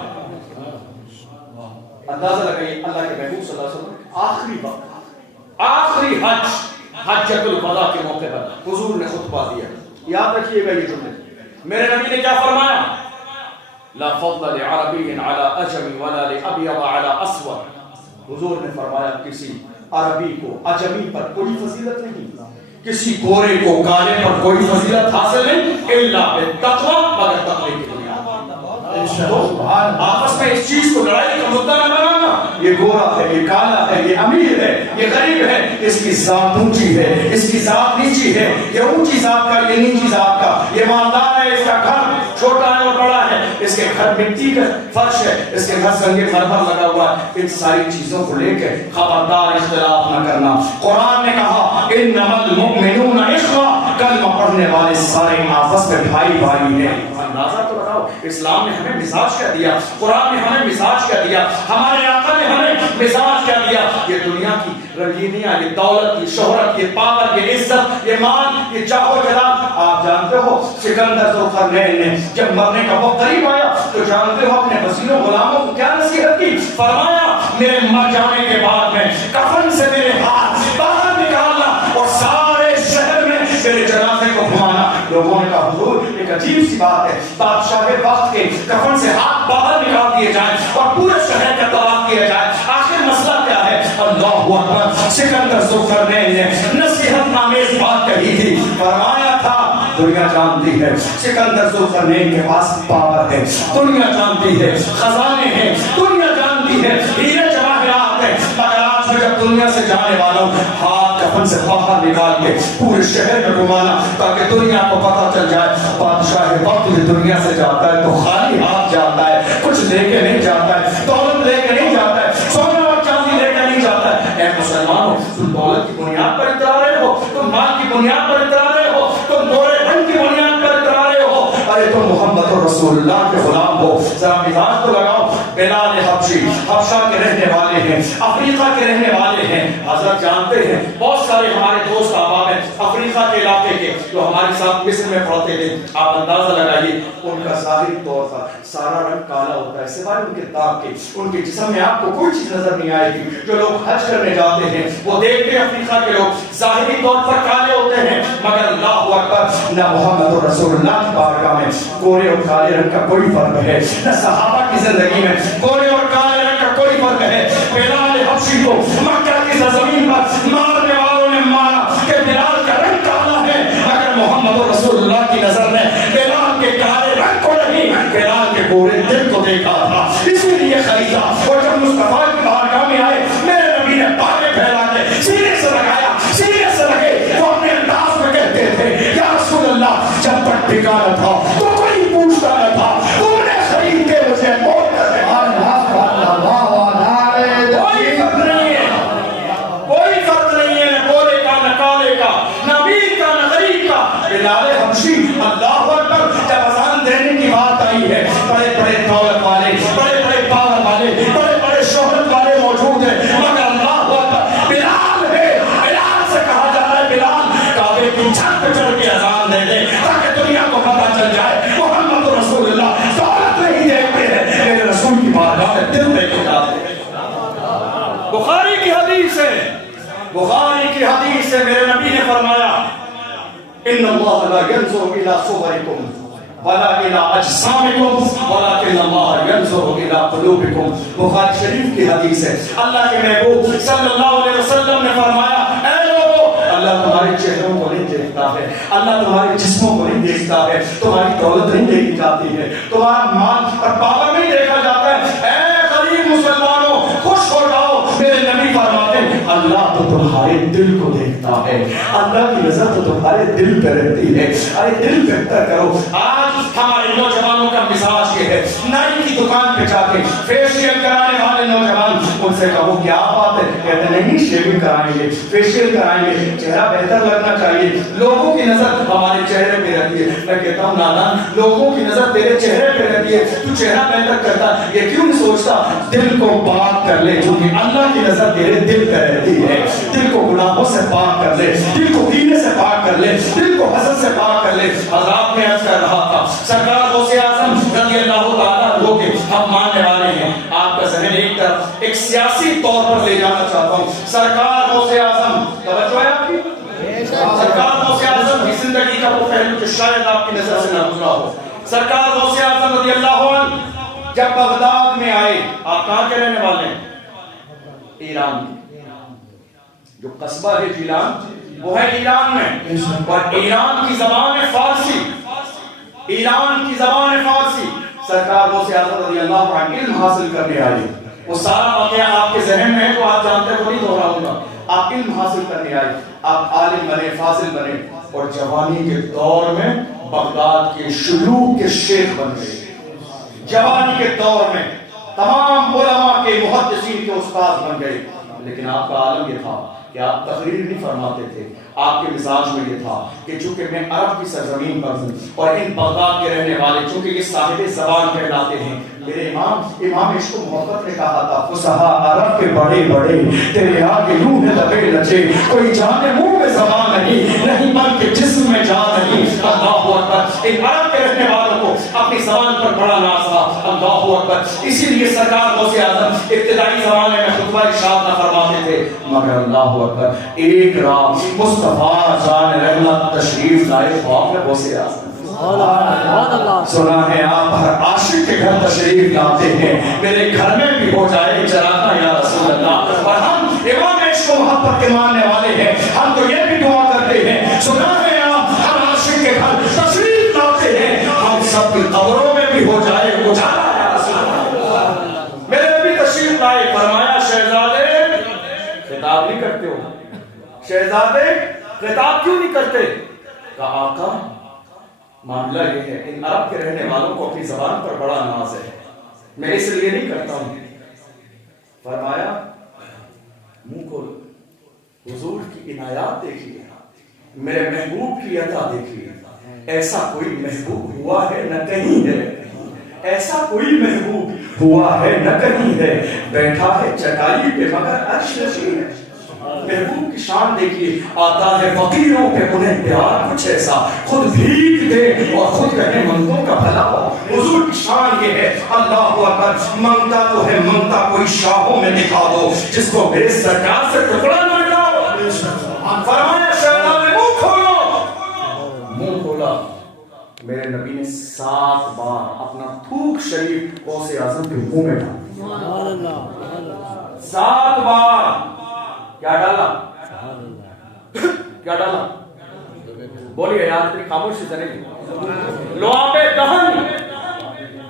اندازہ لگائیے, اللہ کے محبوب صلی اللہ علیہ وسلم آخری وقت, آخری حجۃ الوداع کے موقع پر حضور نے خطبہ دیا. یاد رکھیے گا یہ جملے, میرے نبی نے کیا فرمایا؟ لا فضل لعربی علی اجمی ولا لابیض علی اسود. حضور نے فرمایا کسی عربی کو اجمی پر کوئی فضیلت نہیں, کسی گورے کو کالے پر کوئی فضیلت حاصل نہیں, الا بالتقوی, مگر تقوی کی بنیاد. آپس میں اس چیز کو لڑائی کا مدعا نہ بنانا, یہ گورا ہے, یہ کالا ہے, یہ امیر ہے, یہ غریب ہے, اس کی ذات اونچی ہے, اس کی ذات نیچی ہے, یہ اونچی ذات کا, یہ نیچی ذات کا, یہ مالدار ہے, اس کا گھر چھوٹا ہے اور بڑا ہے, اس کے گھر مٹی کا فرش ہے, اس کے گھر سنگ مرمر لگا ہوا ہے. ان ساری چیزوں کو لے کے خبردار اختلاف نہ کرنا. قرآن نے کہا انما المؤمنون اخوہ, کلمہ پڑھنے والے سارے آپس میں بھائی بھائی ہیں. اندازہ تو لگاؤ, اسلام نے ہمیں مزاج کیا دیا, قرآن نے ہمیں مزاج کیا دیا, ہمارے آقا نے ہمیں مزاج کیا دیا. یہ دنیا کی رنگینیاں, یہ دولت, یہ شہرت, یہ پاور, یہ عزت, یہ مان, یہ جاہ و جلال, آپ جانتے ہو سکندر ذوالقرنین نے جب مرنے کا وقت قریب آیا تو جانتے ہو اپنے وزیروں غلاموں کو کیا نصیحت کی؟ فرمایا میرے مر جانے کے بعد میں کفن سے میرے ہاتھ باہر نکالنا اور سارے شہر میں میرے جنازے کو گھمانا. لوگوں نے کہا حضور ایک عجیب سی بات ہے, بادشاہ وقت کے کفن سے ہاتھ باہر نکال دیے جائیں اور پورے شہر کا طواف کیا جائے, آخر مسئلہ کیا ہے؟ اللہ اکبر, سکندر ذوالقرنین نے نصیحت آمیز بات کہی تھی. فرمایا تھا دنیا جانتی ہے سکندر ذوالقرنین کے پاس پاور ہے, دنیا جانتی ہے خزانے ہیں, دنیا جانتی ہے ہیرے جواہرات ہیں, مگر آج میں جب دنیا سے جانے والا ہوں، ہاتھ کفن سے باہر نکال کے پورے شہر میں گھمانا تاکہ دنیا کو پتہ چل جائے بادشاہ وقت یہ دنیا سے جاتا ہے تو خالی ہاتھ جاتا ہے، کچھ لے کے نہیں جاتا ہے، دولت لے کے نہیں جاتا ہے، سونا اور چاندی لے کے نہیں جاتا ہے۔ اے مسلمانوں، تم دولت کی بنیاد پر اترا رہے ہو، تم مال کی بنیاد پر اترا رہے ہو، تم گورے رنگ کی بنیاد پر اترا رہے ہو، ارے تم محمد رسول اللہ کے غلام ہو۔ ذرا مزاج تو لگاؤ۔ بلال حبشی حبشہ کے رہنے والے ہیں، افریقہ کے رہنے والے ہیں، حضرت جانتے ہیں بہت سارے ہمارے دوست احباب ہیں افریقہ کے علاقے کے جو ہمارے ساتھ مصر میں پڑھتے تھے، آپ اندازہ لگائیے ان کا ظاہری طور پر سارا رنگ کالا ہوتا ہے سوائے ان کے داغ کے، ان کے جسم میں آپ کو کوئی چیز نظر نہیں آئے گی۔ جو لوگ حج کرنے جاتے ہیں وہ دیکھتے ہیں افریقہ کے لوگ ظاہری طور پر کالے ہوتے ہیں، مگر اللہ اکبر نہ محمد رسول اللہ کی بارگاہ میں گورے اور کالے رنگ کا کوئی فرق ہے، نہ صحابہ کی زندگی میں گورے اور کالے رنگ کا کوئی فرق ہے۔ بلال حبشی کو مکہ کی زمین پر مارنے والوں نے مارا کہ بلال کا رنگ کالا ہے، مگر محمد رسول اللہ کی نظر میں بلال کے کالے رنگ کو نہیں، بلال کے گورے دل کو دیکھا تھا، اسی لیے خریدا۔ اور جب مصطفیٰ کی بارگاہ میں آئے میرے نبی نے پاگے پھیلا کے سینے سے لگایا، سینے سے لگے، وہ اپنے انداز میں کہتے تھے یا رسول اللہ جب تک ٹھکانا تھا تو کوئی پوچھتا نہ تھا، تم نے خرید کے مجھے موت کر دیا۔ کوئی فرق نہیں ہے، کوئی فرق نہیں ہے، نہ گورے کا نہ کالے کا، نہ امیر کا نہ غریب کا۔ بلال حبشی اللہ اکبر جب اذان دینے کی بات آئی ہے بڑے بڑے دولت والے، بڑے بڑے پاور والے، بڑے بڑے شہرت والے موجود ہیں، مگر اللہ اکبر بلال ہے۔ بلال سے کہا جا رہا ہے بلال کعبے کی چھت پہ چڑھ کے اذان دے دے تاکہ دنیا کو پتہ چل جائے محمد رسول اللہ دولت نہیں دیکھتے ہیں، میرے رسول کی بارگاہ میں دل دیکھتے ہیں۔ بخاری کی حدیث ہے، بخاری کی حدیث ہے، میرے نبی نے فرمایا ان اللہ لا ينظر الى صورکم ولا الى اجسامکم ولكن اللہ ينظر الى قلوبکم۔ بخاری شریف کی حدیث ہے، اللہ کے محبوب صلی اللہ علیہ وسلم نے فرمایا اے لوگو اللہ تمہارے چہروں کو نہیں دیکھتا ہے، اللہ تمہارے جسموں کو نہیں دیکھتا ہے، تمہاری دولت نہیں دیکھی جاتی ہے، تمہارا مال اور پاور نہیں دیکھا جاتا ہے۔ اے غریب مسلمانوں خوش ہو جاؤ، میرے نبی فرماتے ہیں اللہ تو تمہارے دل کو دیکھتا ہے، اللہ کی نظر تو تمہارے دل پہ رہتی ہے۔ ارے دل بہتر کرو۔ آج ہمارے نوجوانوں کا مزاج یہ ہے، نائی کی دکان پہ جا کے فیشیل کرانے والے نوجوان، ان سے کہو کیا بات ہے، کہتے نہیں شیونگ کرائیں گے، فیشیل کرائیں گے، چہرہ بہتر لگنا چاہیے، لوگوں کی نظر ہمارے چہرے پہ رہتی ہے۔ میں کہتا ہوں نانا لوگوں کی نظر تیرے چہرے پہ رہتی ہے، تو چہرہ بہتر کرتا یہ کیوں نہیں سوچتا دل کو پاک کر لے، کیونکہ اللہ کی نظر تیرے دل پہ رہتی ہے۔ دل کو گناہوں سے پاک کر لے، دل کو کینے سے پاک کر لے، دل کو حسد سے پاک کر لے۔ حضرات میں عرض کر رہا تھا سرکار غوث اعظم رضی اللہ تعالیٰ عنہ کے ہم ماننے والے ہیں، آپ کا ذہن ایک طرف ایک سیاسی طور پر لے جانا چاہتا ہوں۔ سرکار غوث اعظم توجہ ہے آپ کی، سرکار غوث اعظم کی زندگی کا وہ پہلو جو شاید آپ کی نظر سے نہ گزرا ہو۔ سرکار غوث اعظم رضی اللہ عنہ جب بغداد میں آئے، آپ کہاں کے رہنے والے ہیں؟ ایران جو قصبہ ہے جیلان وہ ہے ایران میں، اور ایران کی زبان ہے فارسی، ایران کی زبان ہے فارسی۔ سرکار غوث اعظم رضی اللہ عنہ علم حاصل کرنے آئے، وہ سارا واقعہ آپ کے ذہن میں ہے جو آپ جانتے ہیں وہ نہیں دہراؤں گا۔ آپ علم حاصل کرنے آئے، آپ عالم بنے، فاضل بنے، اور جوانی کے دور میں بغداد کے شلوغ کے شیخ بن گئے۔ جوانی کے دور میں تمام علماء کے محدثین کے استاد بن گئے، لیکن آپ کا عالم یہ تھا کہ آپ تقریر نہیں فرماتے تھے، آپ کے مزاج میں یہ تھا کہ چونکہ میں عرب کی سرزمین پر ہوں اور ان بغداد کے رہنے والے چونکہ یہ صاحب زبان کہلاتے ہیں، میرے امام عشق و محبت نے کہا تھا فصحا عرب کے بڑے بڑے تیرے آگے یوں ہے لبے لچے، کوئی جانے منہ میں زبان نہیں بلکہ جسم میں جان نہیں۔ اللہ اکبر، ان عرب کے رہنے والوں کو اپنی زبان پر بڑا ناز تھا۔ اللہ اکبر، اسی لیے سرکار غوث اعظم ابتدائی زمانے میں خطبہ ارشاد نہ فرماتے تھے، مگر اللہ اکبر ایک رات مصطفیٰ جان رحمت تشریف لائے خواب میں غوث اعظم۔ سنا ہے آپ ہر عاشق کے گھر تشریف لاتے ہیں، میرے گھر میں بھی ہو جائے چراغاں یا رسول اللہ۔ اور ہم امام عشق و محبت کے ماننے والے ہیں، ہم تو یہ بھی دعا کرتے ہیں، سنا ہے آپ ہر عاشق کے گھر تشریف لاتے ہیں، ہم سب کی قبروں میں بھی ہو جائے اجالا یا رسول اللہ۔ میرے نبی تشریف لائے، فرمایا شہزادے، خطاب ہو؟ شہزادے خطاب کیوں نہیں کرتے؟ کہا آقا معاملہ یہ ہے ان عرب کے رہنے والوں کو اپنی زبان پر بڑا ناز ہے، میں اس لیے نہیں کرتا ہوں۔ فرمایا منہ کھولو، حضور کی عنایات دیکھیے، میرے محبوب کی عطا دیکھیے، ایسا کوئی محبوب ہوا ہے نہ کہیں ہے، ایسا کوئی محبوب ہوا ہے نہ کہیں ہے، بیٹھا ہے چٹائی پہ مگر عرش نشین ہے۔ محبوب کی شان دیکھیے، آتا ہے فقیروں پہ انہیں پیار کچھ ایسا، خود بھیک دے اور خود کہے منگتوں کا بھلا ہو۔ حضور کی شان یہ ہے، اللہ اکبر، منگتا تو ہے منگتا کوئی شاہوں میں دکھا دو، جس کو میرے سرکار سے ٹکڑا نہ ملاؤ۔ فرمایا شہزادے منہ کھولو، منہ کھولا، میرے نبی نے 7 بار اپنا تھوک شریف غوث اعظم کے منہ میں ڈالا، 7 بار۔ کیا ڈالا؟ کیا ڈالا؟ بولیے یار، اتنی خاموشی سے نہیں۔ لعاب دہن،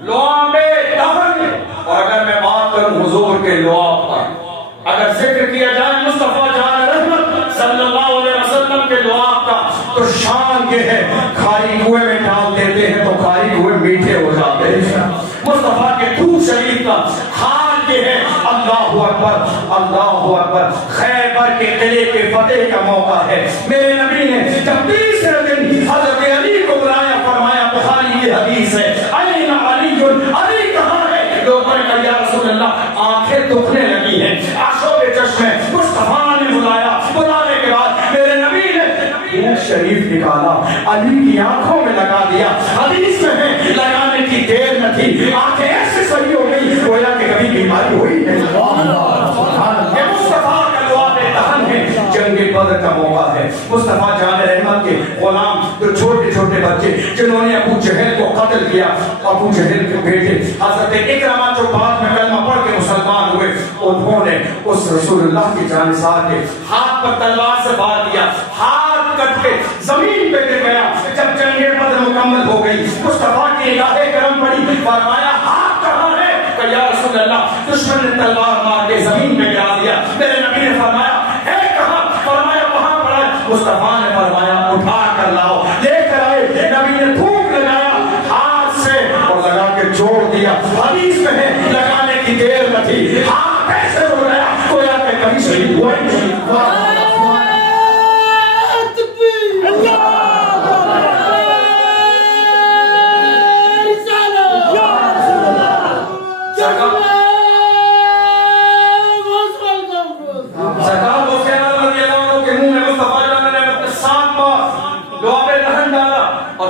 لعاب دہن۔ اور اگر میں بات کروں حضور کے لعاب پر، اگر ذکر کیا جائے مصطفیٰ جان رحمت صلی اللہ علیہ وسلم کے لعاب کا، تو شان یہ ہے کھاری کنویں میں ڈال دیتے ہیں تو کھاری کنویں میٹھے ہو جاتے ہیں۔ مصطفیٰ کے تھوک شریف کا حال یہ ہے، اللہ اکبر، اللہ اکبر۔ خیبر کے قلعے کے فتح کا موقع ہے، میرے نبی نے جب تیسرے دن حضرت علی کو بلایا، فرمایا بخاری یہ حدیث ہے، این علی، علی کہاں ہے؟ لوگوں نے کہا یا رسول اللہ آنکھیں دکھنے لگی ہیں، آنکھوں کے چشمے۔ مصطفیٰ نے بلایا، بلانے کے بعد میرے نبی نے تھوک شریف نکالا، علی کی آنکھوں میں لگا دیا۔ حدیث میں ہے لگانے کی دیر نہ تھی، آنکھیں ایسے صحیح ہو گئی گویا کہ کبھی بیماری ہوئی نہیں۔ یہ مصطفیٰ کا لعاب دہن ہے، جنگ بدر کا موقع ہے۔ مصطفیٰ جان رحمت کے غلام جو چھوٹے چھوٹے بچے جنہوں نے ابو جہل کو قتل کیا، ابو جہل کے بیٹے حضرت اکرمہ جو بعد میں کلمہ پڑھ کے مسلمان ہوئے، انہوں نے اس رسول اللہ کی جانثار کے ہاتھ پر تلوار سے وار دیا، ہاتھ کٹ کے زمین پہ گر گیا۔ جب جنگ بدر مکمل ہو گئی، مصطفیٰ کی نگاہ کرم پڑی، فرمایا ہاتھ کہاں ہے؟ کہ یا رسول اللہ دشمن نے تلوار مار کے زمین میں گرا دیا۔ میرے نبی نے فرمایا ہے کہاں؟ فرمایا وہاں پڑا ہے۔ مصطفیٰ نے فرمایا اٹھا کر لاؤ، لے کر آئے۔ نبی نے تھوک لگایا ہاتھ سے اور لگا کے جوڑ دیا۔ حدیث میں ہے لگانے کی دیر نہ تھی، ہاتھ کیسے ہو گیا گویا کہ کبھی شہید ہوا ہی نہیں۔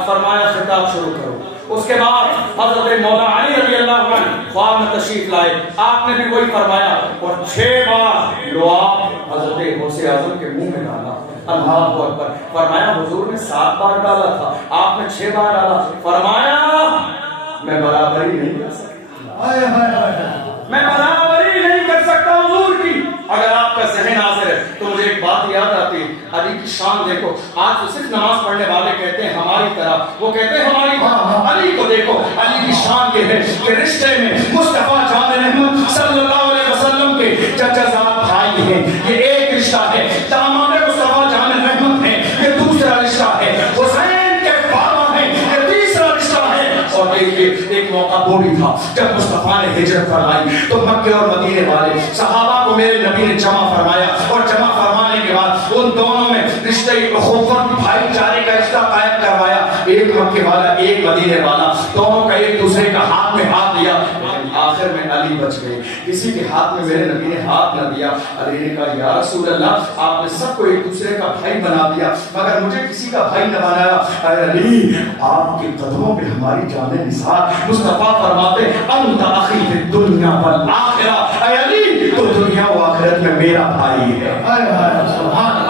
فرمایا خطاب شروع کرو۔ اس کے بعد حضرت مولا علی رضی اللہ عنہ خواب میں تشریف لائے، آپ نے بھی وہی فرمایا اور 6 بار لعاب حضرت غوث اعظم کے منہ میں ڈالا۔ اللہ اکبر۔ فرمایا حضور نے 7 بار ڈالا تھا، آپ نے 6 بار ڈالا۔ فرمایا میں برابری نہیں کر سکتا، میں برابری نہیں کر سکتا حضور کی۔ اگر آپ کا ذہن حاضر ہے تو مجھے ایک بات یاد آتی ہے، علی کی شان دیکھو۔ آج تو صرف نماز پڑھنے والے کہتے ہیں ہماری طرح، وہ کہتے ہیں ہماری طرح۔ علی کو دیکھو، علی کی شان یہ ہے کہ رشتے میں مصطفیٰ جان رحمت صلی اللہ علیہ وسلم کے چچا زاد بھائی ہیں، یہ ایک رشتہ ہے۔ داماد مصطفیٰ جان رحمت ہیں، یہ دوسرا رشتہ ہے۔ حسین کے بابا ہیں، یہ تیسرا رشتہ ہے۔ اور دیکھیے ایک موقع وہ بھی تھا جب مصطفیٰ نے ہجرت فرمائی تو مکے اور مدینے والے صحابہ کو میرے نبی نے جمع فرمایا، اور جمع فرمانے کے بعد ان دونوں میں رشتے اخوت بھائی چارے کا رشتہ قائم کروایا۔ ایک مکے والا ایک مدینے والا، دونوں کا ایک دوسرے کا ہاتھ میں ہاتھ دیا، لیکن آخر میں علی بچ گئے۔ کسی کے ہاتھ میں میرے نبی نے ہاتھ نہ دیا۔ علی نے کہا یا رسول اللہ آپ نے سب کو ایک دوسرے کا بھائی بنا دیا مگر مجھے کسی کا بھائی نہ بنایا۔ اے علی آپ کے قدموں پہ ہماری جانیں نثار۔ مصطفیٰ فرماتے انت اخی فی الدنیا والآخرہ، اے علی تو دنیا و آخرت میں میرا بھائی ہے۔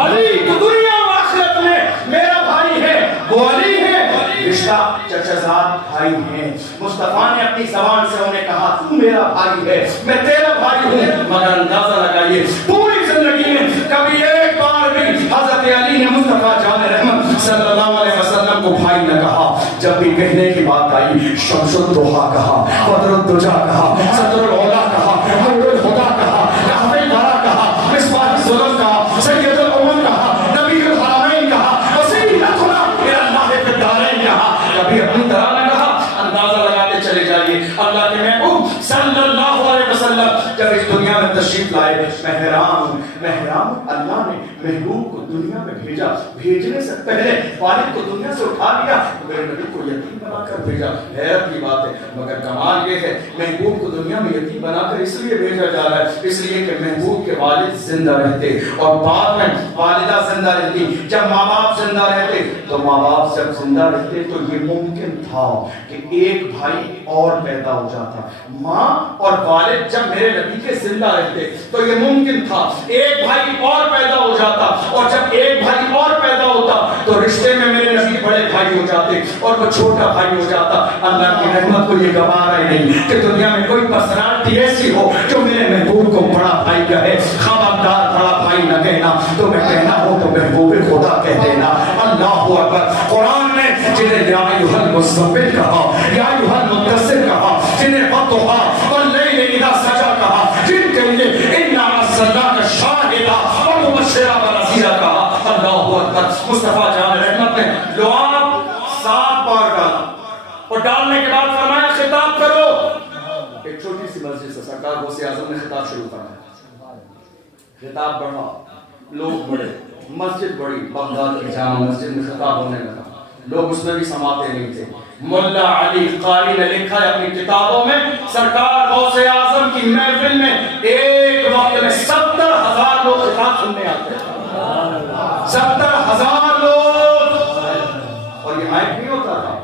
علی تو دنیا و آخرت میں میرا بھائی ہے۔ وہ علی ہے، رشتہ چچا زاد بھائی ہیں۔ مصطفیٰ نے اپنی زبان سے انہیں کہا تو میرا بھائی ہے، میں تیرا بھائی ہوں، مگر اندازہ لگائیے پوری زندگی میں کبھی ایک بار بھی حضرت علی نے مصطفیٰ جان رحمت صلی اللہ علیہ وسلم کو بھائی نہ کہا۔ جب بھی کہنے کی بات آئی شمس الضحیٰ کہا، بدر الدجیٰ کہا، صدر العلا کہا، نور الہدیٰ کہا، کہف الورا کہا، مصباح الظلم کہا، تشریف لائے. محرام اللہ نے محبوب کو دنیا میں بھیجا. بھیجنے سے پہلے والد کو دنیا سے اٹھا لیا, میرے نبی کو یتیم بنا کر بھیجا. حیرت کی بات ہے, مگر کمال یہ ہے محبوب کو دنیا میں یتیم بنا کر اس لیے بھیجا جا رہا ہے, اس لیے کہ محبوب کے والد زندہ رہتے اور بعد میں والدہ زندہ رہتی. جب ماں باپ زندہ رہتے تو ماں باپ جب زندہ رہتے تو یہ ممکن تھا کہ ایک بھائی اور پیدا ہو جاتا. ماں اور والد جب میرے نبی کے زندہ رہتے تو یہ ممکن تھا ایک بھائی اور پیدا ہو جاتا, اور جب ایک بھائی اور پیدا ہوتا تو رشتے میں میرے نبی بڑے بھائی ہو جاتے اور وہ چھوٹا بھائی ہو جاتا. اللہ کی رحمت کو یہ گوارا ہی نہیں کہ دنیا میں کوئی پرسنالٹی ایسی ہو جو میرے محبوب کو بڑا بھائی کہے. خبردار بڑا بھائی نہ کہنا, تو میں کہنا ہو تو محبوب خدا کہہ دینا. اللہ اکبر. قرآن نے جنہیں یا ایھا المزمل کہا, یا ایھا المدثر کہا, جنہیں والضحیٰ واللیل اذا سجا کہا, جن کے لیے انا ارسلناک شاہدا ومبشرا ونذیرا کہا. اللہ اکبر. مصطفیٰ جان رحمت نے لعاب 7 بار ڈالا اور ڈالنے کے بعد فرمایا خطاب کرو. ایک چھوٹی سی مسجد سے سرکار غوث اعظم نے خطاب شروع کرا. خطاب بڑھا, لوگ بڑھے, مسجد بڑی, بغداد کی جامع مسجد میں خطاب ہونے لگا. لوگ اس میں بھی سماتے نہیں تھے. ملا علی قاری نے لکھا ہے اپنی کتابوں میں, سرکار غوث اعظم کی محفل میں ایک وقت میں 70,000 لوگ خطاب سننے آتے ہیں. 70,000 لوگ. اور یہ مائک نہیں ہوتا تھا,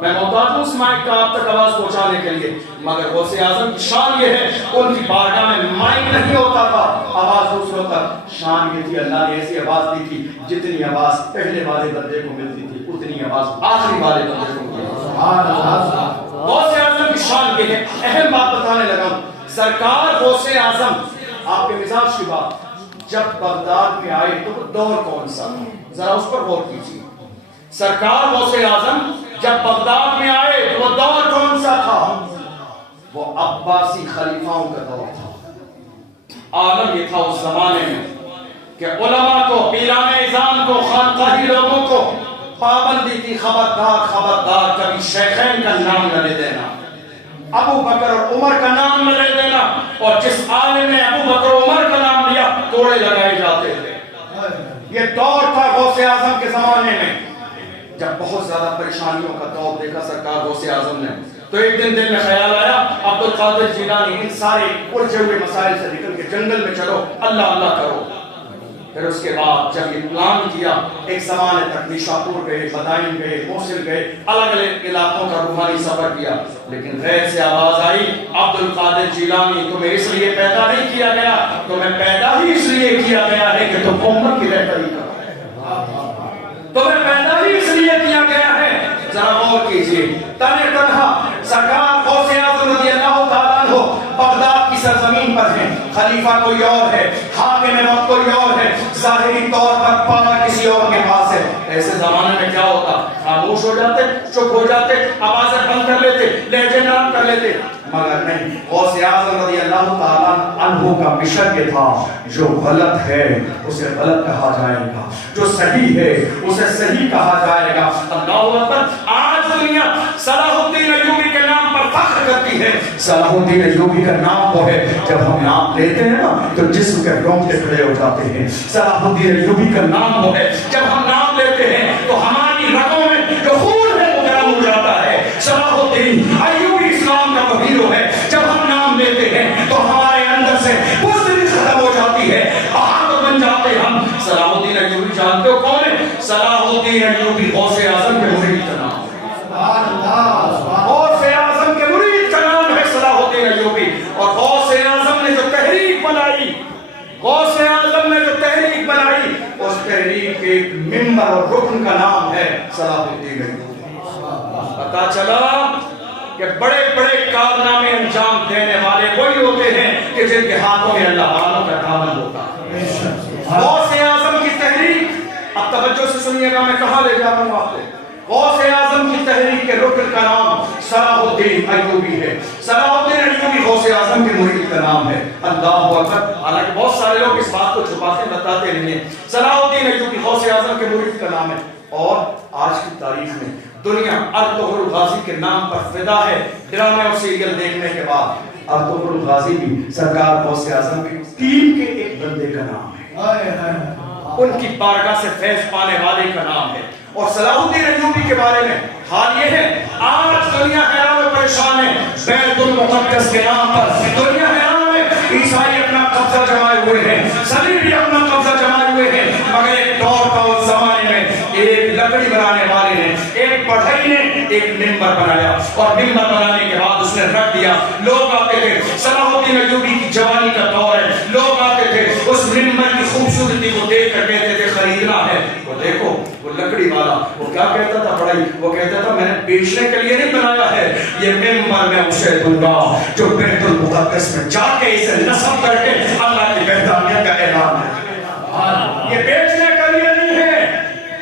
میں محتاج ہوں اس مائک کا آپ تک آواز پہنچانے کے لیے, مگر غوث اعظم کی شان یہ ہے ان کی بارگاہ میں مائک نہیں ہوتا تھا, آواز دوسروں تک. شان یہ تھی اللہ نے ایسی آواز دی تھی جتنی آواز پہلے والے بندے کو ملتی تھی اتنی آواز آخری والے بندے کو ملتی تھی. غوث اعظم کی شان یہ ہے. اہم بات بتانے لگا ہوں, سرکار غوث اعظم آپ کے مزاج کی بات, جب بغداد میں آئے تو وہ دور کون سا تھا, ذرا اس پر غور کیجیے. سرکار غوث اعظم جب بغداد میں آئے وہ دور کون سا تھا؟ وہ عباسی خلیفاؤں کا دور تھا. عالم یہ تھا اس زمانے میں کہ علماء کو, پیران اذان کو, خانقاہی لوگوں کو پابندی تھی, خبردار خبردار کبھی شیخین کا نام نہ لے دینا, ابو بکر اور عمر کا نام نہ لے دینا. اور جس عالم نے ابو بکر اور عمر کا نام لیا کوڑے لگائے جاتے تھے. یہ دور تھا غوث اعظم کے زمانے میں. جب بہت زیادہ پریشانیوں کا دور دیکھا سرکار غوث اعظم نے تو ایک دن دل میں خیال آیا عبد القادر جیلانی ان سارے الجھے ہوئے مسائل سے نکل کے جنگل میں چلو اللہ اللہ کرو. پھر اس کے بعد جب یہ پلان کیا ایک زمانے تک نیشاپور گئے, مدائن گئے, موصل گئے, الگ الگ علاقوں کا روحانی سفر کیا, لیکن غیر سے آواز آئی عبد القادر جیلانی تمہیں اس لیے پیدا نہیں کیا گیا, تمہیں پیدا ہی اس لیے کیا گیا ہے کہ تم امت کی رہبری کرو. تمہیں پیدا ہی اس لیے کیا گیا ہے. ذرا غور کیجیے. تنہ تنہا سرکار غوث اعظم رضی اللہ تعالیٰ عنہ بغداد کی سرزمین پر ہیں, خلیفہ کوئی اور ہے, حاکم وقت کوئی اور ہے, ظاہری طور پر پاور کسی اور کے پاس ہے. ایسے زمانے میں کیا ہوتا, خاموش ہو جاتے, چپ ہو جاتے, آوازیں بند کر لیتے, لہجے نرم کر لیتے. مگر نہیں, غوث اعظم رضی اللہ تعالیٰ عنہ کا مشن یہ تھا جو غلط ہے اسے غلط کہا جائے گا, جو صحیح ہے اسے صحیح کہا جائے گا. اللہ اکبر. آج دنیا صلاح الدین ایوبی کے نام پر فخر کرتی ہے. صلاح الدین ایوبی کا نام وہ ہے جب ہم نام لیتے ہیں نا تو جسم کے رونگٹے کھڑے ہو جاتے ہیں. صلاح الدین ایوبی کا نام وہ ہے جب ہم نام لیتے ہیں تو ہماری رگوں میں جو خون ہے وہ گرم ہو جاتا ہے. صلاح الدین ایوبی اسلام کا وہ ہیرو ہے. جب ہم نام لیتے ہیں تو ہمارے اندر سے بزدلی ختم ہو جاتی ہے, بہادر بن جاتے ہم. صلاح الدین ایوبی جانتے ہو کون ہے؟ صلاح الدین ایوبی غوث اعظم کے مرید کا نام ہے. غوث اعظم کے مرید کا نام ہے صلاح الدین ایوبی. اور غوث اعظم نے جو تحریک بنائی, غوث اعظم نے جو تحریک بنائی, اس تحریک کے ممبر اور رکن کا نام ہے صلاح الدین ایوبی. پتا چلا کہ بڑے بڑے کارنامے انجام دینے والے وہی ہوتے ہیں کہ جن کے ہاتھوں میں اللہ والوں کا دامن ہوتا ہے. غوث اعظم کی تحریک, اب توجہ سے سنیے گا میں کہاں لے جا رہا ہوں آپ کو. غوث اعظم کی تحریک کے رکن کا نام صلاح الدین ایوبی ہے. صلاح الدین ایوبی غوث اعظم کے مرید کا نام ہے. اللہ اکبر. حالانکہ بہت سارے لوگ اس بات کو چھپاتے بتاتے نہیں ہیں. صلاح الدین ایوبی غوث اعظم کے مرید کا نام ہے. اور آج کی تاریخ میں دنیا ارطغرل غازی کے نام پر فدا ہے. ڈرامے اور سیریل دیکھنے کے بعد ارطغرل غازی بھی سرکار غوث اعظم کے ٹیم کے ایک بندے کا نام ہے، ان کی بارگاہ سے فیض پانے والے کا نام ہے۔ اور صلاح الدین ایوبی کے بارے میں حال یہ ہے، آج دنیا حیران و پریشان ہے بیت المقدس کے نام پر، دنیا حیران ہے، عیسائی اپنا قبضہ جمائے ہوئے ہیں، صلیبی اپنا قبضہ جمائے ہوئے ہیں، مگر ایک دور کا اس زمانے میں ایک لکڑی بنانے والے نے، ایک بڑھئی نے ایک ممبر بنایا، اور ممبر بنانے کے بعد اس نے رکھ دیا، لوگ آتے تھے، صلاح الدین ایوبی کی جوانی کا دور ہے، لوگ آتے تھے اس ممبر کی خوبصورتی کو دیکھ کر کہتے تھے خریدنا ہے، وہ دیکھو وہ لکڑی والا وہ کیا کہتا تھا بڑھئی، وہ کہتا تھا میں نے بیچنے کے لیے نہیں بنایا ہے، یہ ممبر میں اسے دوں گا جو بیت المقدس میں جا کے اسے نصب کر کے اللہ کی وحدانیت کا اعلان ہے۔ یہ بیچنے کے لیے نہیں ہے،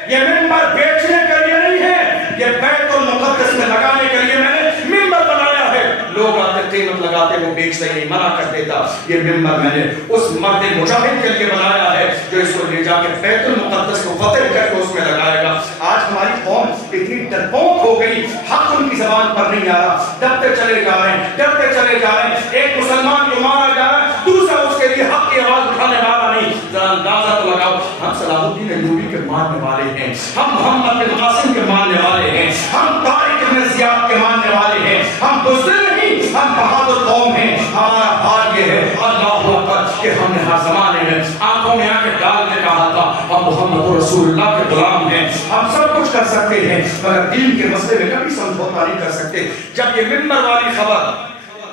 یہ ممبر بیچنے کے لیے نہیں ہے، یہ بیت المقدس میں لگانے کے لیے میں نے ممبر بنایا ہے۔ لوگ آتے قیمت لگاتے وہ بیچتے نہیں، منع کر دیتا، یہ ممبر میں نے اس مرد مجاہد کے لیے بنایا ہے جو اس کو لے جا کے بیت المقدس کو فتح کر کے اس میں لگائے گا۔ آج ہماری قوم اتنی ڈرپوک ہو گئی، حق ان کی زبان پر نہیں آ رہا، ڈرتے چلے جا رہے ہیں، ڈرتے چلے جا رہے ہیں، ایک مسلمان کو مارا جا رہا ہے، دوسرا اس کے لیے حق کی آواز اٹھانے والا نہیں۔ ذرا اندازہ تو لگاؤ، ہم صلاح الدین ایوبی کے ماننے والے ہیں، ہم محمد بن قاسم کے ماننے والے ہیں، ہم طارق بن زیاد کے ماننے والے ہیں، ہم بزدل نہیں، ہم بہادر قوم ہیں۔ ہمارا حال یہ ہے اللہ اکبر کہ ہم نے ہر زمانے میں آنکھوں میں آنکھیں ڈال کے کہا تھا ہم محمد رسول اللہ کے غلام ہیں، ہم سب کچھ کر سکتے ہیں مگر دین کے مسئلے میں کبھی سمجھوتا نہیں کر سکتے۔ جب یہ ممبر والی خبر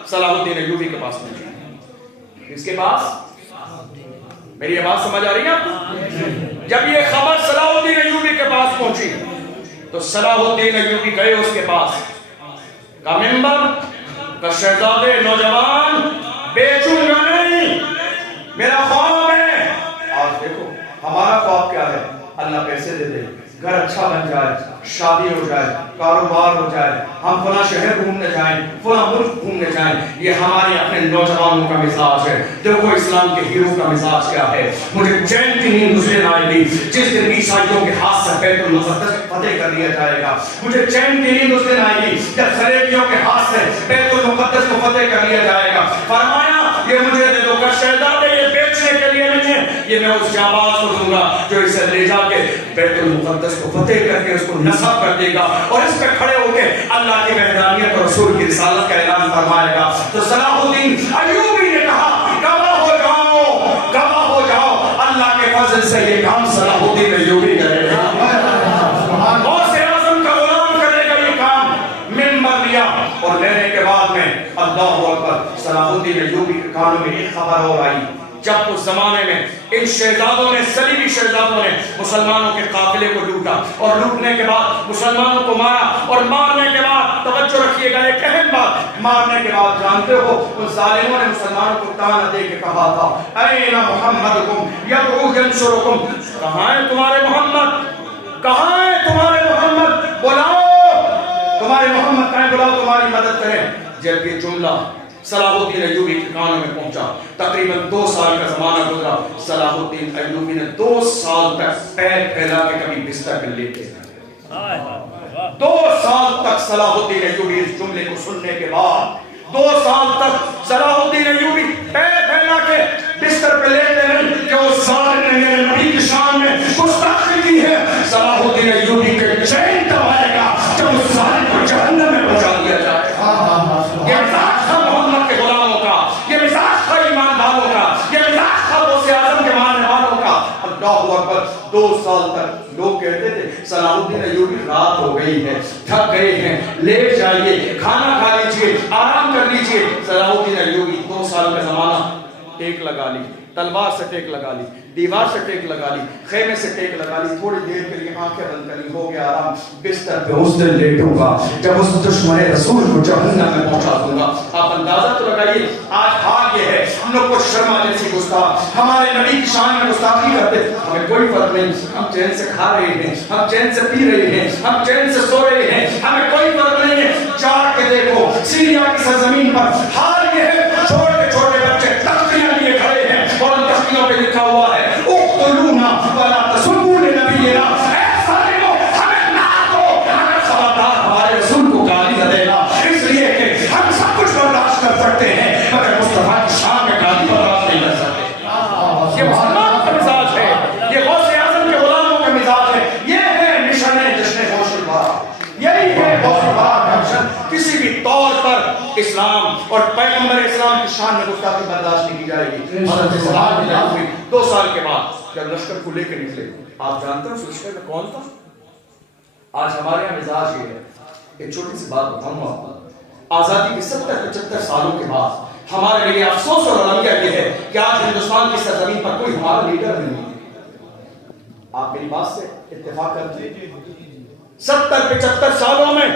صلاح الدین ایوبی کے پاس پہنچی، اس کے پاس، میری آواز سمجھ آ رہی ہے آپ کو؟ جب یہ خبر صلاح الدین ایوبی کے پاس پہنچی تو صلاح الدین ایوبی گئے اس کے پاس، کا ممبر کا شہزادے نوجوان بیچوں گا نہیں، میرا خواب ہے۔ آج دیکھو ہمارا خواب کیا ہے، اللہ پیسے دے دے، گھر اچھا بن جائے، شادی ہو جائے، کاروبار ہو جائے، ہم فلاں شہر گھومنے جائیں، فلاں ملک گھومنے جائیں۔ یہ ہمارے اپنے نوجوانوں کا مزاج ہے۔ دیکھو اسلام کے ہیرو کا مزاج کیا ہے، مجھے چین کی نیند اس دن آئے گی جس دن عیسائیوں کے ہاتھ سے بیت المقدس فتح کر دیا جائے گا، مجھے چین کی نیند اس دن آئے گی جب صلیبیوں کے ہاتھ سے بیت المقدس کو فتح کر دیا جائے گا۔ فرمایا یہ مجھے دے دو، کہ شہزادے یہ بیچنے کے لیے نہیں ہے، یہ میں اس جانباز کو دوں گا جو اسے لے جا کے بیت المقدس کو فتح کر کے اس کو نصب کر دے گا اور اس پہ کھڑے ہو کے اللہ کی وحدانیت اور رسول کی رسالت کا اعلان فرمائے گا۔ تو صلاح الدین ایوبی نے کہا گواہ ہو جاؤ، گواہ ہو جاؤ، اللہ کے فضل سے یہ کام صلاح الدین ایوبی کرے گا، غوث اعظم کا غلام کرے گا یہ کام۔ ممبر لیا اور لینے کے بعد میں اللہ اکبر، صلاح الدین ایوبی کے کانوں میں ایک خبر اور آئی۔ جب اس زمانے میں ان شہزادوں نے، صلیبی شہزادوں نے مسلمانوں کے قافلے کو لوٹا اور لوٹنے کے بعد مسلمانوں کو مارا، اور مارنے کے بعد توجہ رکھیے گا ایک اہم بات، مارنے کے بعد جانتے ہو ان ظالموں نے مسلمانوں کو تانا دے کے کہا تھا این محمدکم یدعو ینصرکم، کہاں ہے تمہارے محمد، کہاں ہے تمہارے محمد، بلاؤ تمہارے محمد کہیں، بلاؤ تمہاری مدد کریں۔ جب یہ جملہ صلاح الدین ایوبی کے کانوں میں پہنچا، تقریباً 2 سال کا زمانہ گزرا، صلاح الدین ایوبی نے 2 سال تک پیر پھیلا کے کبھی بستر پہ لیٹے رہے۔ 2 سال تک صلاح الدین ایوبی اس جملے کو سننے کے بعد 2 سال تک صلاح الدین ایوبی پیر پھیلا کے بستر پہ لیٹے رہے کہ اس ظالم نے میرے نبی کی شان میں گستاخی کی ہے۔ صلاح الدین ایوبی کے چین تب آئے گا جب اس ظالم کو جہنم میں پہنچا دیا جائے۔ یہ مزاج تھا محمد کے غلاموں کا، یہ مزاج تھا ایمان والوں کا، یہ مزاج تھا غوث اعظم کے ماننے والوں کا۔ اللہ اکبر، 2 سال تک لوگ کہتے تھے صلاح الدین ایوبی رات ہو گئی ہے، تھک گئے ہیں، لیٹ جائیے، کھانا کھا لیجئے، آرام کر لیجئے۔ صلاح الدین ایوبی 2 سال کا زمانہ، ٹیک لگا لی، تلوار سے ٹیک لگا لی، دیوار سے ٹیک لگا لی، خیمے سے ٹیک لگا لی، تھوڑی دیر کے لیے آنکھیں بند کری، ہو گیا آرام، بستر پہ اس دن لیٹوں گا جب اس دشمن رسول کو جہنم میں پہنچا دوں گا۔ آپ اندازہ تو لگائیے آج حال یہ ہے، ہم لوگ کو شرما جیسی گستاخ ہمارے نبی کی شان میں گستاخی کرتے، ہمیں کوئی فرق نہیں، ہم چین سے کھا رہے ہیں، ہم چین سے پی رہے ہیں، ہم چین سے سو رہے ہیں، ہمیں کوئی فرق نہیں ہے۔ جا کے دیکھو سیریا کی سرزمین پر حال یہ ہے، چھوٹے چھوٹے بچے تختیاں لیے کھڑے ہیں اور ان تختیوں پہ لکھا ہوا ہے اقتلونا ولا تسبوا لنبینا، اے ظالمو ہمیں نہ دو مگر خبردار ہمارے رسول کو گالی نہ دینا، اس لیے کہ ہم سب کچھ برداشت کر سکتے ہیں کسی بھی طور پر اسلام اور پیغمبر اسلام کی شان میں گستاخی برداشت نہیں کی جائے گی۔ حضرت سلام کی ہوئی 2 سال کے بعد جب لشکر کو لے کے نکلے، آپ جانتے ہیں اس لشکر میں کون تھا؟ آج ہمارے یہاں مزاج یہ ہے، ایک چھوٹی سی بات بتاؤں گا آپ کو، آزادی کے 70-75 سالوں کے بعد ہمارے لیے افسوس اور المیہ یہ ہے کہ آج ہندوستان کی سرزمین پر کوئی ہمارا لیڈر نہیں ہے۔ آپ میری بات سے اتفاق کرتے ہیں؟ 70-75 سالوں میں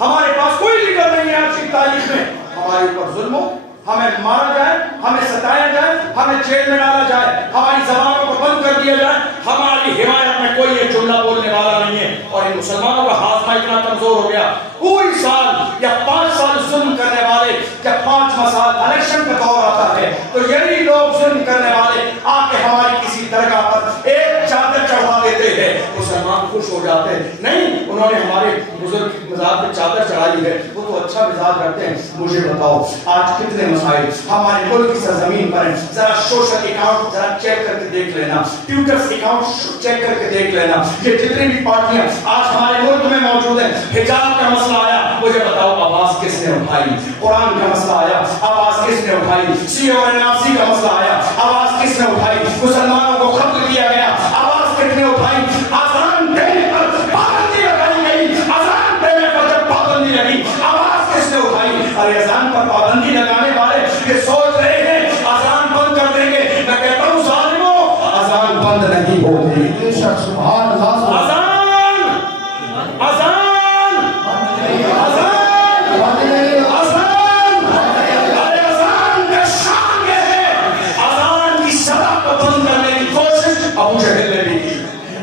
ہمارے پاس کوئی لیڈر نہیں ہے۔ آج کی تاریخ میں ہمارے اوپر ظلم ہو، ہمیں مارا جائے، ہمیں ستایا جائے، ہمیں جیل میں ڈالا جائے، ہماری زبانوں کو بند کر دیا جائے، ہماری حمایت میں کوئی یہ جملہ بولنے والا نہیں ہے۔ اور ان مسلمانوں کا ہاضمہ اتنا کمزور ہو گیا، کوئی سال یا 5 سال ظلم کرنے والے، جب 5واں سال الیکشن کا دور آتا ہے تو یہی لوگ ظلم کرنے والے آ کے ہماری کسی درگاہ پر ایک چادر چڑھا دیتے ہیں، مسلمان خوش ہو جاتے ہیں۔ نہیں، انہوں نے ہمارے بزرگ کی مزار پہ چادر چڑھائی ہے، وہ تو اچھا مزاج رکھتے ہیں۔ مجھے بتاؤ آج کتنے مسائل ہمارے ملک کی سرزمین پر ہیں؟ ذرا سوشل اکاؤنٹ ذرا چیک کر کے دیکھ لینا، ٹویٹر اکاؤنٹ چیک کر کے دیکھ لینا، یہ جتنی بھی پارٹیاں آج ہمارے ملک میں موجود ہیں۔ حجاب کا مسئلہ آیا، مجھے بتاؤ آواز کس نے اٹھائی؟ قرآن کا مسئلہ آیا، آواز کس نے اٹھائی؟ سی اور این آر سی کا مسئلہ آیا، آواز کس نے اٹھائی؟ مسلمانوں کو قتل کیا گیا، آواز کس نے اٹھائی؟ آزان دینے پر پابندی لگائی گئی، آزان دینے پر جب پابندی لگی آواز کس نے اٹھائی؟ ارے آزان پر پابندی لگانے والے یہ سوچ رہے ہیں آزان بند کر دیں گے۔ میں کہتا ہوں ظالموں، آزان بند نہیں ہوگی۔ سبحان اللہ، آزان آزان ابو جہل نے بھی کی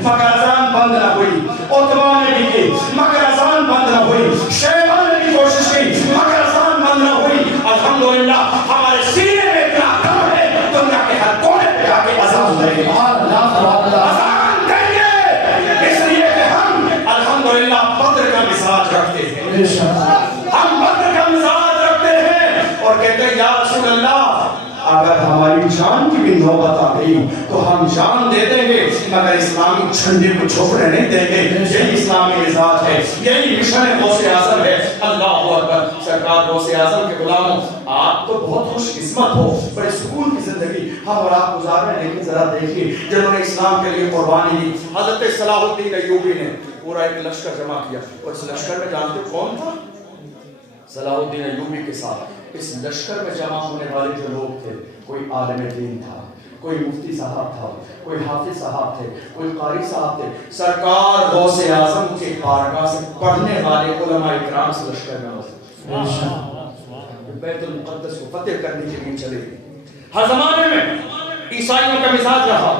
مگر اذان بند نہ ہوئی، عتبہ نے بھی کی مگر اذان بند نہ ہوئی، شیبہ نے بھی کوشش کی مگر اذان بند نہ ہوئی۔ الحمدللہ ہمارے سینے میں اتنا دم ہے، دنیا کے ہر کونے پہ جا کے اذان دیں گے، اذان دیں گے، اس لیے کہ ہم الحمدللہ بدر کا مزاج رکھتے ہیں، ہم بدر کا مزاج رکھتے ہیں اور کہتے ہیں یا رسول اللہ اگر ہماری جان کی بھی نوبت آ گئی تو ہم جان دے دیں گے مگر اسلامی جھنڈے کو جھکنے نہیں دیں گے۔ یہی اسلامی مزاج ہے، یہی مشن غوث اعظم ہے۔ اللہ اکبر۔ سرکار غوث اعظم کے غلاموں، آپ تو بہت خوش قسمت ہو، بڑے سکون کی زندگی ہم اور آپ گزار رہے ہیں، لیکن ذرا دیکھیے جنہوں نے اسلام کے لیے قربانی دی۔ حضرت صلاح الدین ایوبی نے پورا ایک لشکر جمع کیا، اور اس لشکر میں جانتے ہو کون تھا؟ صلاح الدین ایوبی کے ساتھ اس لشکر میں جمع ہونے والے جو لوگ تھے، کوئی عالم دین تھا، کوئی مفتی صاحب تھا، کوئی حافظ صاحب تھے، کوئی قاری صاحب تھے۔ سرکار غوث اعظم کے بارگاہ سے پڑھنے والے علماء اکرام سے لشکر میں بیت المقدس کو فتح کرنے کے لیے چلے گئے۔ ہر زمانے میں عیسائیوں کا مزاج رہا،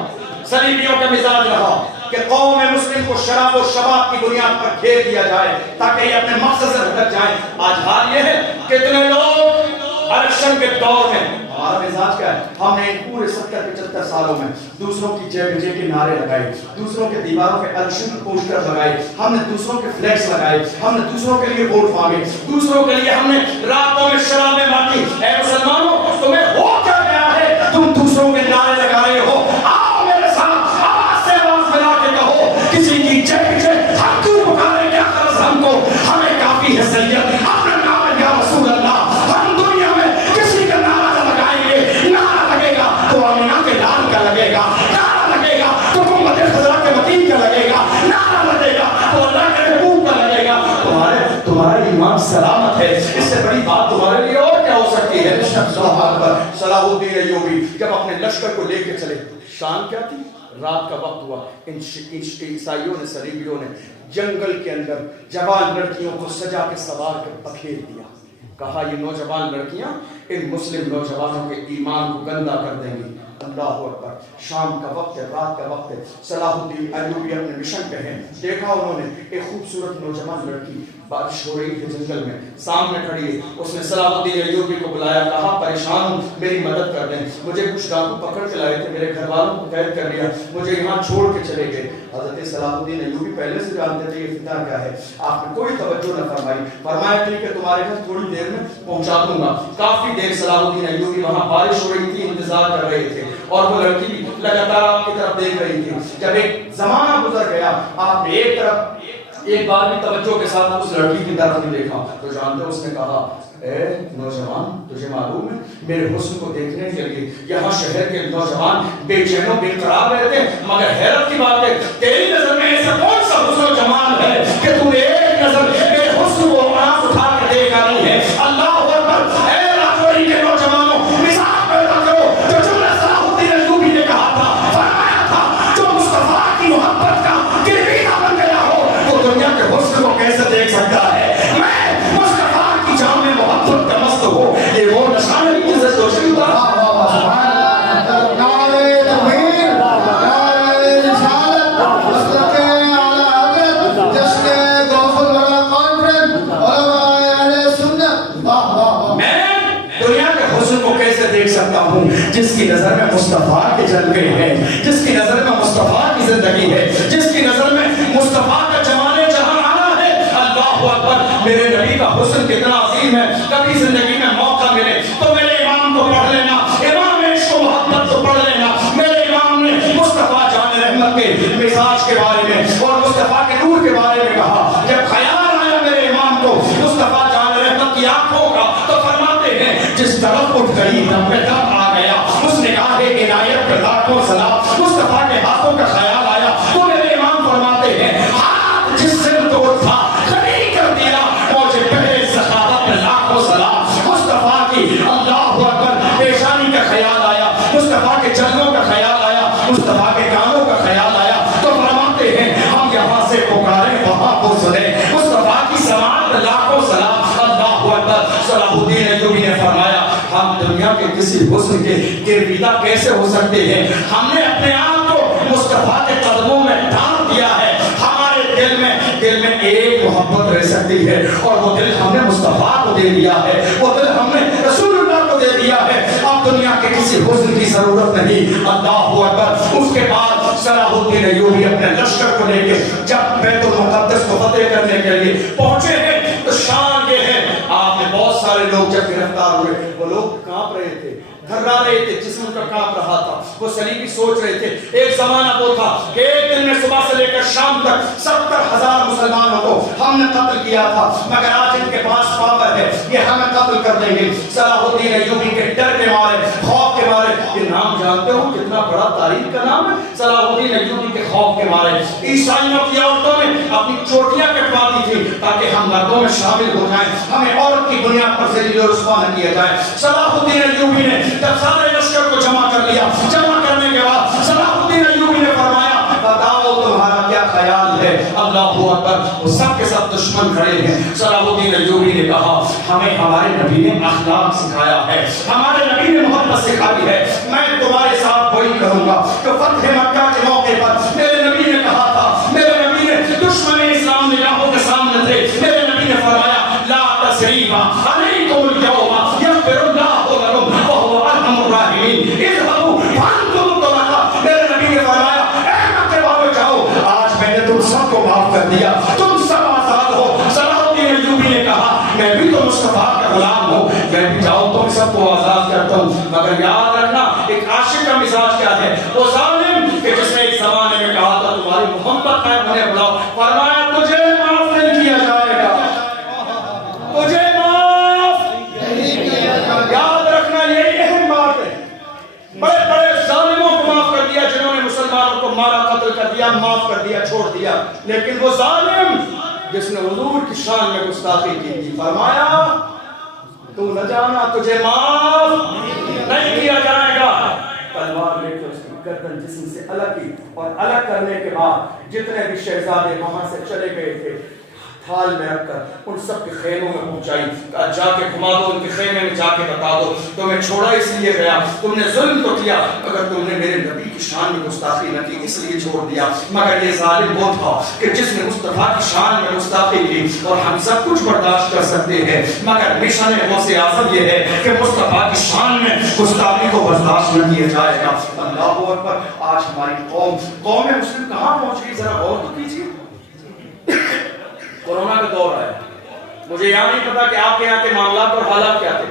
صلیبیوں کا مزاج رہا کہ قوم مسلم کو شراب و شباب کی بنیاد پر گھیر دیا جائے تاکہ یہ اپنے مقصد سے بھٹک جائیں۔ آج حال یہ ہے کہ اتنے لوگ الیکشن کے دور میں، ہمارا مزاج کیا ہے؟ ہم نے پورے 70-75 سالوں میں دوسروں کی جے بجے کے نعرے لگائے، دوسروں کے دیواروں پہ الیکشن کے پوسٹر لگائے، ہم نے دوسروں کے فلیکس لگائے، ہم نے دوسروں کے لیے ووٹ مانگے، دوسروں کے لیے ہم نے راتوں میں شرابیں مانگی۔ اے مسلمانوں، تمہیں ہو کیا گیا ہے؟ تم دوسروں کے نعرے لگا رہے ہو۔ آؤ میرے ساتھ آواز سے آواز ملا کے کہو، کسی کی جے بجے ہم کیوں پکارے؟ کیا غرض ہم کو؟ ہمیں کافی ہے سید اپنا نام ہے یا رسول اللہ۔ ہم دنیا میں کسی کا نعرہ لگائیں گے، نعرہ لگے گا تو آمینہ کے لال کا لگے گا، نعرہ لگے گا تو حکومت خضرا کے وکیل کا لگے گا، نعرہ لگے گا تو اللہ کے محبوب کا لگے گا۔ تمہارا ایمان سلامت ہے، اس سے بڑی بات تمہارے لیے اور کیا ہو سکتی ہے؟ صلاح الدین ایوبی جب اپنے لشکر کو لے کے چلے، شام کیا تھی؟ رات کا وقت ہوا، ان عیسائیوں نے، صلیبیوں نے جنگل کے اندر جوان لڑکیوں کو سجا کے سوار کر بکھیر دیا۔ کہا یہ نوجوان لڑکیاں ان مسلم نوجوانوں کے ایمان کو گندا کر دیں گی۔ اللہ اکبر۔ شام کا وقت ہے، رات کا وقت ہے، صلاح الدین ایوبی اپنے مشن پہ ہیں۔ دیکھا انہوں نے ایک خوبصورت نوجوان لڑکی، بارش ہو رہی ہے جنگل میں، سامنے کھڑی ہے۔ اس نے صلاح الدین ایوبی کو بلایا، کہا پریشان ہوں، میری مدد کر دیں، مجھے کچھ ڈاکو پکڑ کے لائے تھے، میرے گھر والوں کو قید کر لیا، مجھے یہاں چھوڑ کے چلے گئے۔ حضرت صلاح الدین ایوبی پہلے سے جانتے تھے یہ فتنہ کیا ہے، آپ نے کوئی توجہ نہ فرمائی، فرمایا ٹھیک ہے تمہارے گھر تھوڑی دیر میں پہنچا دوں گا۔ کافی دیر صلاح الدین ایوبی وہاں، بارش ہو رہی تھی، انتظار کر رہے تھے، اور وہ لڑکی بھی لگاتار آپ کی طرف دیکھ رہی تھی۔ جب ایک زمانہ گزر گیا، آپ نے ایک طرف ایک بار بھی توجہ کے ساتھ اس لڑکی کی طرف نہیں دیکھا تو جانتے اس نے کہا اے نوجوان تجھے معلوم ہے میرے حسن کو دیکھنے کے لیے یہاں شہر کے نوجوان بے چین و بے قرار رہتے ہیں، مگر حیرت کی بات ہے تیری نظر میں ایسا کون سا حسن و جمال ہے کہ تو ایک نظر میرے حسن کو آنکھ اٹھا کے دیکھا نہیں ہے۔ اللہ اکبر، اے راجوری کے نوجوانوں مثال پیدا کرو جو جملہ صلاح الدین ایوبی نے کہا تھا، فرمایا تھا جو مصطفیٰ کی محبت کا گرویدہ بن گیا ہو وہ دنیا کے حسن کو کیسے دیکھ سکتا ہے؟ میں مصطفیٰ کی جام میں محبت کا مست ہو، یہ وہ نشان ہے جسے سوشل جس کی نظر میں مصطفیٰ کے جلوے ہیں، جس کی نظر میں مصطفیٰ کی زندگی ہے، جس کی نظر میں مصطفیٰ کا جمال جہاں آنا ہے۔ اللہ اکبر، میرے نبی کا حسن کتنا عظیم ہے۔ کبھی زندگی میں موقع ملے تو میرے امام کو پڑھ لینا، امام عشق و محبت کو پڑھ لینا۔ میرے امام نے مصطفیٰ جان رحمت کے مزاج کے بارے میں اور مصطفیٰ کے نور کے بارے میں کہا۔ جب خیال آیا میرے امام کو مصطفیٰ جان رحمت کی آنکھوں کا تو فرماتے ہیں جس طرف اٹھ گئی دم پہ دم آ گیا، اس نے کہا ہے عنایت پہ لاکھوں سلام۔ مصطفیٰ کے ہاتھوں کا خیال آیا تو میرے امام فرماتے ہیں ہاتھ جس سے تو اٹھا کھڑی کر دیا مجھے پہلے سخاوت پہ لاکھوں سلام۔ مصطفیٰ کی اللہ اکبر پیشانی کا خیال آیا، مصطفیٰ کے چلنوں کا خیال آیا، مصطفیٰ کے کانوں کا خیال آیا تو فرماتے ہیں ہم یہاں سے پکارے وہاں کو سنے، مصطفیٰ کی سماعت پہ لاکھوں سلام۔ اللہ اکبر، صلاح الدین ایوبی نے فرمایا ہم دنیا کے کسی حسن کے گرویدہ کیسے ہو سکتے ہیں؟ ہم نے اپنے آپ کو مصطفیٰ کے قدموں میں ڈال دیا ہے۔ ہمارے دل میں ایک محبت رہ سکتی ہے اور وہ دل ہم نے مصطفیٰ کو دے دیا ہے، وہ دل ہم نے رسول اللہ کو دے دیا ہے۔ اب دنیا کے کسی حسن کی ضرورت نہیں۔ اللہ اکبر، اس کے بعد صلاح الدین ایوبی اپنے لشکر کو لے کے جب بیت المقدس کو فتح کرنے کے لیے پہنچے ہیں تو شان یہ ہے آپ نے بہت سارے لوگ جب گرفتار ہوئے وہ لوگ کانپ رہے تھے، تھرا رہے تھے، جسم کا کانپ رہا تھا، وہ صلیبی سوچ رہے تھے۔ ایک زمانہ وہ تھا کہ ایک دن میں صبح سے لے کر شام تک 70,000 مسلمانوں کو ہم نے قتل کیا تھا، مگر آج ان کے پاس پاور ہے یہ ہمیں قتل کر دیں گے۔ صلاح الدین ایوبی کے ڈر کے مارے، خوف کے مارے، یہ نام جانتے ہو کتنا بڑا تاریخ کا نام ہے؟ صلاح الدین ایوبی کے خوف کے مارے عیسائیوں کی عورتوں نے اپنی چوٹیاں کٹوا دی تھی تاکہ ہم مردوں میں شامل ہو جائیں، ہمیں عورت کی بنیاد پر ذلیل و رسوا نہ کیا جائے۔ صلاح الدین ایوبی نے جب سارے لشکر کو جمع کر لیا، جمع کرنے کے بعد صلاح الدین ایوبی نے فرمایا بتاؤ تمہارا کیا خیال ہے؟ اللہ اکبر، وہ سب کے سب دشمن کھڑے ہیں۔ صلاح الدین ایوبی نے کہا ہمیں ہمارے نبی نے اخلاق سکھایا ہے، ہمارے نبی نے محبت سکھائی ہے، میں تمہارے ساتھ وہی کروں گا کہ فتح مکہ کے موقع پر میرے نبی نے کہا تھا، میرے نبی نے دشمن اسلام نگاہوں کے سامنے تھے، میرے نبی نے فرمایا لا تثریب علیکم اليوم یغفر اللہ لکم وهو ارحم الراحمین اذهبوا فانتم طلقاء۔ میرے نبی نے فرمایا اے مکے والو جاؤ، آج میں نے تم سب کو معاف کر دیا، تم سب آزاد ہو۔ صلاح الدین ایوبی نے کہا میں بھی تو مصطفیٰ کا غلام ہوں، میں بھی جاؤ تم سب کو آزاد کرتا ہوں، مگر یاد رکھنا ایک عاشق کا مزاج کیا ہے، وہ ظالم کہ جس نے ایک زمانے میں کہا تھا تمہاری محبت ہے انہیں بلاؤ، فرمایا تجھے معاف نہیں کیا جائے گا، تجھے معاف نہیں کیا جائے گا۔ یاد رکھنا یہی اہم بات ہے، بڑے بڑے ظالموں کو معاف کر دیا جنہوں نے مسلمانوں کو مارا، قتل کر دیا، معاف کر دیا، چھوڑ دیا، لیکن وہ ظالم جس نے حضور کی شان میں گستاخی کی تھی فرمایا تو نہ جانا تجھے معاف نہیں کیا جائے گا۔ تلوار لے کے اس کی گردن جسم سے الگ کی اور الگ کرنے کے بعد جتنے بھی شہزادے وہاں سے چلے گئے تھے تھال میں رکھ کر ان سب کے خیموں میں پہنچائی، جا کے گھما دو ان کے خیمے میں، جا کے بتا دو تمہیں چھوڑا اس لیے گیا، تم نے ظلم تو کیا مگر تم نے میرے نبی کی شان میں گستاخی نہ کی اس لیے چھوڑ دیا۔ مگر یہ ظالم وہ تھا کہ جس نے مصطفیٰ کی شان میں گستاخی کی، اور ہم سب کچھ برداشت کر سکتے ہیں مگر مشن غوث اعظم یہ ہے کہ مصطفیٰ کی شان میں گستاخی کو برداشت نہ کیا جائے گا۔ اللہ اکبر، آج ہماری قوم مسلم کہاں پہنچ گئی، ذرا غور تو کیجیے۔ کورونا کا دور ہے، مجھے یہاں نہیں پتا کہ آپ کے یہاں کے معاملات اور حالات کیا تھے،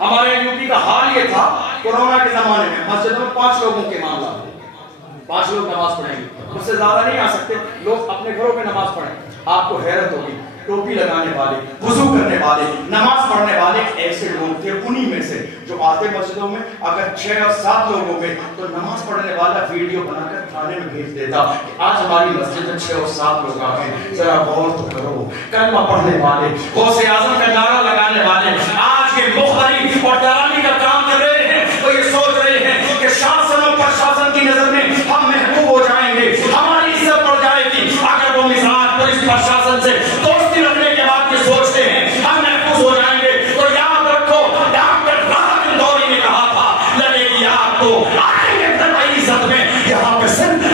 ہمارے یوپی کا حال یہ تھا کورونا کے زمانے میں مسجد میں 5 لوگوں کے معاملات، 5 لوگ نماز پڑھیں گے، اس سے زیادہ نہیں آ سکتے، لوگ اپنے گھروں میں نماز پڑھیں. آپ کو حیرت ہوگی ٹوپی لگانے والے، وضو کرنے والے، نماز پڑھنے والے ایسے لوگ تھے انہی میں سے جو آتے مسجدوں میں اگر 6 اور 7 لوگ ہو گئے تو نماز پڑھنے والا ویڈیو بنا کر تھانے میں بھیج دیتا کہ آج ہماری مسجد میں 6 اور 7 لوگ آ گئے، ذرا غور تو کرو. کلمہ پڑھنے والے، غوث اعظم کا نعرہ لگانے والے آج کے مخبری اور ڈرانے کا کام کر رہے ہیں. تو یہ سوچ رہے ہیں کہ شاسن اور پرشاسن کی نظر میں ہم محبوب ہو جائیں گے، ہماری عزت بڑھ جائے گی. اگر وہ مزاج پولیس پرشاسن سے دوستی رکھنے کے بعد یہ سوچتے ہیں ہم محفوظ ہو جائیں گے، تو یاد رکھو ڈاکٹر راحت اندوری نے کہا تھا لگے گی آپ کو آئیں گے عزت میں، یہاں پہ صرف